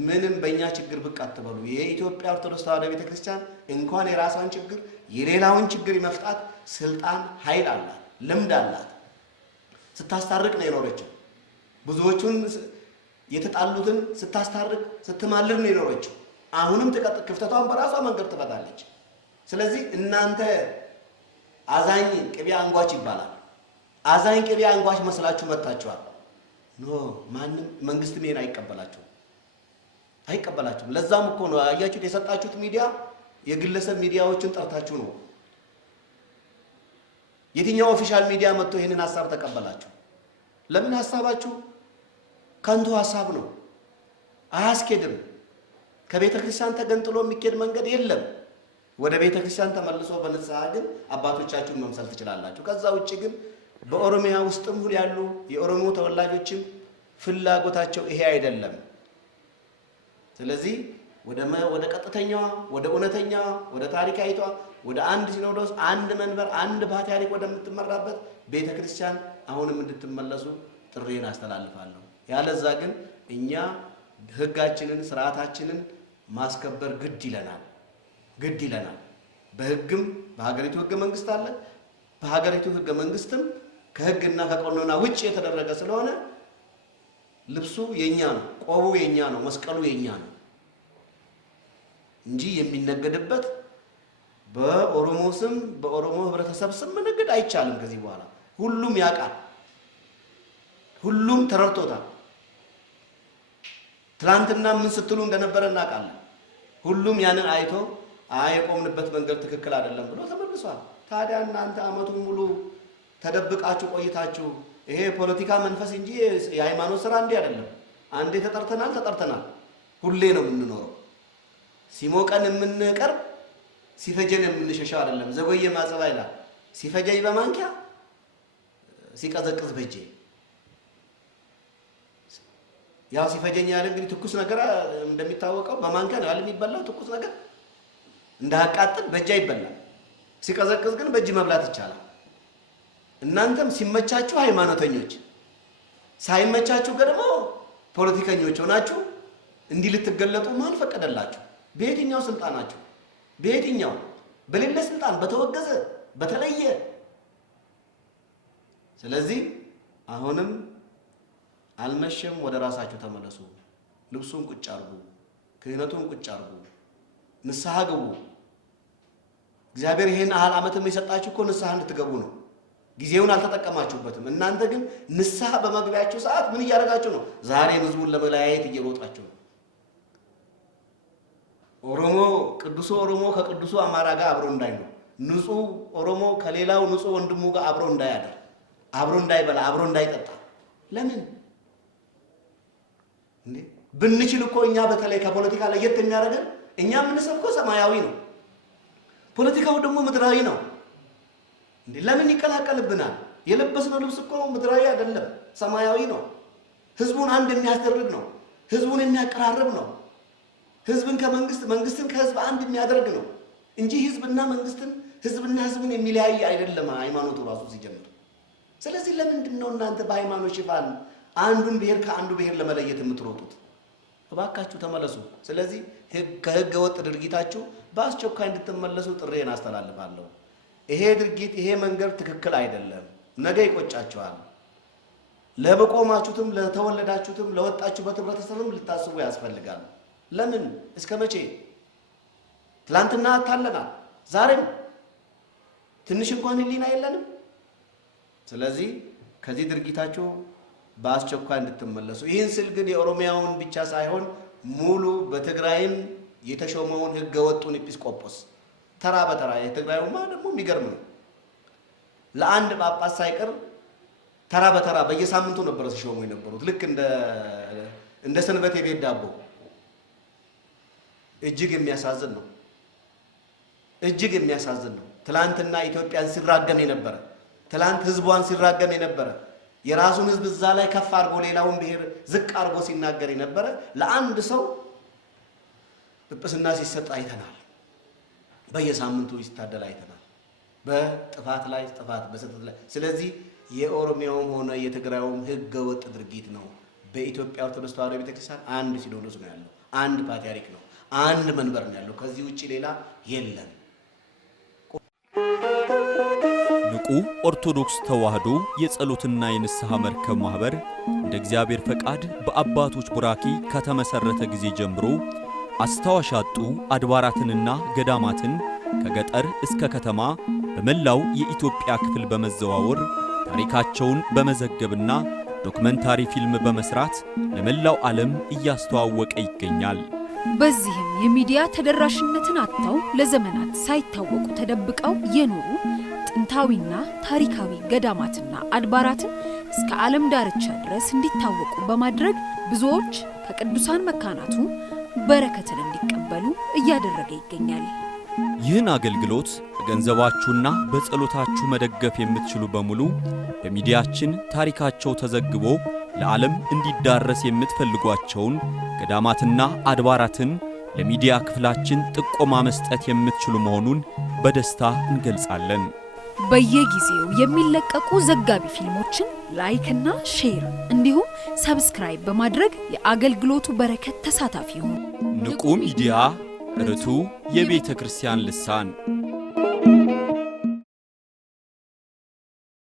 ምንም በእኛ ችግር ብቅ አትበሉ። የኢትዮጵያ ኦርቶዶክስ ተዋሕዶ ቤተክርስቲያን እንኳን የራሷን ችግር የሌላውን ችግር የመፍታት ስልጣን ኃይል አላት፣ ልምድ አላት። ስታስታርቅ ነው የኖረችው። ብዙዎቹን የተጣሉትን ስታስታርቅ ስትማልድ ነው የኖረችው። አሁንም ክፍተቷን በራሷ መንገድ ትፈታለች። ስለዚህ እናንተ አዛኝ ቅቤ አንጓች ይባላል። አዛኝ ቅቤ አንጓች መስላችሁ መጣችኋል። ኖ ማንም መንግስትም ይሄን አይቀበላችሁም። ለዛም እኮ ነው አያችሁት የሰጣችሁት ሚዲያ የግለሰብ ሚዲያዎችን ጠርታችሁ ነው። የትኛው ኦፊሻል ሚዲያ መጥቶ ይሄንን ሐሳብ ተቀበላችሁ? ለምን? ሐሳባችሁ ከንቱ ሐሳብ ነው፣ አያስኬድም። ከቤተ ክርስቲያን ተገንጥሎ የሚኬድ መንገድ የለም። ወደ ቤተ ክርስቲያን ተመልሶ በንስሐ ግን አባቶቻችሁን መምሰል ትችላላችሁ። ከዛ ውጪ ግን በኦሮሚያ ውስጥም ሁሉ ያሉ የኦሮሞ ተወላጆችም ፍላጎታቸው ይሄ አይደለም። ስለዚህ ወደ ቀጥተኛዋ ወደ እውነተኛዋ ወደ ታሪካዊቷ ወደ አንድ ሲኖዶስ አንድ መንበር አንድ ፓትርያርክ ወደምትመራበት ቤተ ክርስቲያን አሁንም እንድትመለሱ ጥሪን አስተላልፋለሁ። ያለዛ ግን እኛ ሕጋችንን ስርዓታችንን ማስከበር ግድ ይለናል። በሕግም በሀገሪቱ ሕገ መንግስት አለ። በሀገሪቱ ሕገ መንግስትም ከሕግና ከቀኖና ውጭ የተደረገ ስለሆነ ልብሱ የኛ ነው፣ ቆቡ የኛ ነው፣ መስቀሉ የኛ ነው እንጂ የሚነገድበት በኦሮሞ ስም በኦሮሞ ህብረተሰብ ስም መነገድ አይቻልም። ከዚህ በኋላ ሁሉም ያውቃል፣ ሁሉም ተረድቶታል። ትናንትና ምን ስትሉ እንደነበረ እናውቃለን። ሁሉም ያንን አይቶ የቆምንበት መንገድ ትክክል አይደለም ብሎ ተመልሷል። ታዲያ እናንተ ዓመቱን ሙሉ ተደብቃችሁ ቆይታችሁ ይሄ ፖለቲካ መንፈስ እንጂ የሃይማኖት ስራ እንዲህ አይደለም። አንዴ ተጠርተናል። ሁሌ ነው የምንኖረው። ሲሞቀን የምንቀርብ ሲፈጀን የምንሸሻው አይደለም። ዘጎየ ማጸባ ይላል። ሲፈጀኝ በማንኪያ ሲቀዘቅዝ በጄ። ያው ሲፈጀኝ ያለ እንግዲህ ትኩስ ነገር እንደሚታወቀው በማንኪያ ነው ያለ የሚበላው። ትኩስ ነገር እንዳያቃጥል በእጅ ይበላል። ሲቀዘቅዝ ግን በእጅ መብላት ይቻላል። እናንተም ሲመቻችሁ ሃይማኖተኞች፣ ሳይመቻችሁ ደግሞ ፖለቲከኞች ሆናችሁ እንዲህ ልትገለጡ ማን ፈቀደላችሁ? በየትኛው ስልጣናችሁ? በየትኛው በሌለ ስልጣን በተወገዘ በተለየ። ስለዚህ አሁንም አልመሸም፣ ወደ ራሳችሁ ተመለሱ። ልብሱን ቁጭ አርጉ፣ ክህነቱን ቁጭ አርጉ፣ ንስሐ ግቡ። እግዚአብሔር ይሄን ዓመትም የሰጣችሁ እኮ ንስሐ እንድትገቡ ነው። ጊዜውን አልተጠቀማችሁበትም። እናንተ ግን ንስሐ በመግቢያችሁ ሰዓት ምን እያደረጋችሁ ነው? ዛሬም ህዝቡን ለመለያየት እየሮጣችሁ ነው። ቅዱሱ ኦሮሞ ከቅዱሱ አማራ ጋር አብሮ እንዳይኖር፣ ንጹህ ኦሮሞ ከሌላው ንጹህ ወንድሙ ጋር አብሮ እንዳያደር፣ አብሮ እንዳይበላ፣ አብሮ እንዳይጠጣ። ለምን እንዴ? ብንችል እኮ እኛ በተለይ ከፖለቲካ ለየት የሚያደርገን እኛ የምንሰብከው ሰማያዊ ነው፣ ፖለቲካው ደግሞ ምድራዊ ነው። እንዴ ለምን ይቀላቀልብናል? የለበስነው ልብስ እኮ ምድራዊ አይደለም፣ ሰማያዊ ነው። ህዝቡን አንድ የሚያስደርግ ነው፣ ህዝቡን የሚያቀራርብ ነው። ህዝብን ከመንግስት መንግስትን ከህዝብ አንድ የሚያደርግ ነው እንጂ ህዝብና መንግስትን ህዝብና ህዝብን የሚለያይ አይደለም ሃይማኖቱ ራሱ ሲጀምር። ስለዚህ ለምንድን ነው እናንተ በሃይማኖት ሽፋን አንዱን ብሔር ከአንዱ ብሔር ለመለየት የምትሮጡት? እባካችሁ ተመለሱ። ስለዚህ ከህገ ወጥ ድርጊታችሁ በአስቸኳይ እንድትመለሱ ጥሬን አስተላልፋለሁ። ይሄ ድርጊት ይሄ መንገድ ትክክል አይደለም። ነገ ይቆጫችኋል። ለበቆማችሁትም ለተወለዳችሁትም ለወጣችሁበት ህብረተሰብም ልታስቡ ያስፈልጋል። ለምን እስከ መቼ? ትላንትና አታለናል፣ ዛሬም ትንሽ እንኳን ህሊና የለንም። ስለዚህ ከዚህ ድርጊታችሁ በአስቸኳይ እንድትመለሱ። ይህን ስል ግን የኦሮሚያውን ብቻ ሳይሆን ሙሉ በትግራይም የተሾመውን ህገ ወጡን ኤጲስቆጶስ ተራ በተራ የትግራዩማ ደግሞ የሚገርም ነው። ለአንድ ጳጳስ ሳይቀር ተራ በተራ በየሳምንቱ ነበር ሲሾሙ የነበሩት ልክ እንደ ሰንበቴ ቤት ዳቦ። እጅግ የሚያሳዝን ነው። እጅግ የሚያሳዝን ነው። ትላንትና ኢትዮጵያን ሲራገም የነበረ ትላንት ህዝቧን ሲራገም የነበረ የራሱን ህዝብ እዛ ላይ ከፍ አድርጎ ሌላውን ብሔር ዝቅ አድርጎ ሲናገር የነበረ ለአንድ ሰው ጵጵስና ሲሰጥ አይተናል። በየሳምንቱ ይስታደል አይተናል። በጥፋት ላይ ጥፋት በስህተት ላይ። ስለዚህ የኦሮሚያውም ሆነ የትግራዩም ህገ ወጥ ድርጊት ነው። በኢትዮጵያ ኦርቶዶክስ ተዋሕዶ ቤተክርስቲያን አንድ ሲኖዶስ ነው ያለው፣ አንድ ፓትርያርክ ነው፣ አንድ መንበር ነው ያለው። ከዚህ ውጪ ሌላ የለም። ንቁ ኦርቶዶክስ ተዋሕዶ የጸሎትና የንስሐ መርከብ ማህበር እንደ እግዚአብሔር ፈቃድ በአባቶች ቡራኪ ከተመሰረተ ጊዜ ጀምሮ አስታዋሽ ያጡ አድባራትንና ገዳማትን ከገጠር እስከ ከተማ በመላው የኢትዮጵያ ክፍል በመዘዋወር ታሪካቸውን በመዘገብና ዶክመንታሪ ፊልም በመስራት ለመላው ዓለም እያስተዋወቀ ይገኛል። በዚህም የሚዲያ ተደራሽነትን አጥተው ለዘመናት ሳይታወቁ ተደብቀው የኖሩ ጥንታዊና ታሪካዊ ገዳማትና አድባራትን እስከ ዓለም ዳርቻ ድረስ እንዲታወቁ በማድረግ ብዙዎች ከቅዱሳን መካናቱ በረከትን እንዲቀበሉ እያደረገ ይገኛል። ይህን አገልግሎት በገንዘባችሁና በጸሎታችሁ መደገፍ የምትችሉ በሙሉ በሚዲያችን ታሪካቸው ተዘግቦ ለዓለም እንዲዳረስ የምትፈልጓቸውን ገዳማትና አድባራትን ለሚዲያ ክፍላችን ጥቆማ መስጠት የምትችሉ መሆኑን በደስታ እንገልጻለን። በየጊዜው የሚለቀቁ ዘጋቢ ፊልሞችን ላይክ እና ሼር እንዲሁም ሰብስክራይብ በማድረግ የአገልግሎቱ በረከት ተሳታፊ ሁኑ። ንቁ ሚዲያ ርቱ የቤተ ክርስቲያን ልሳን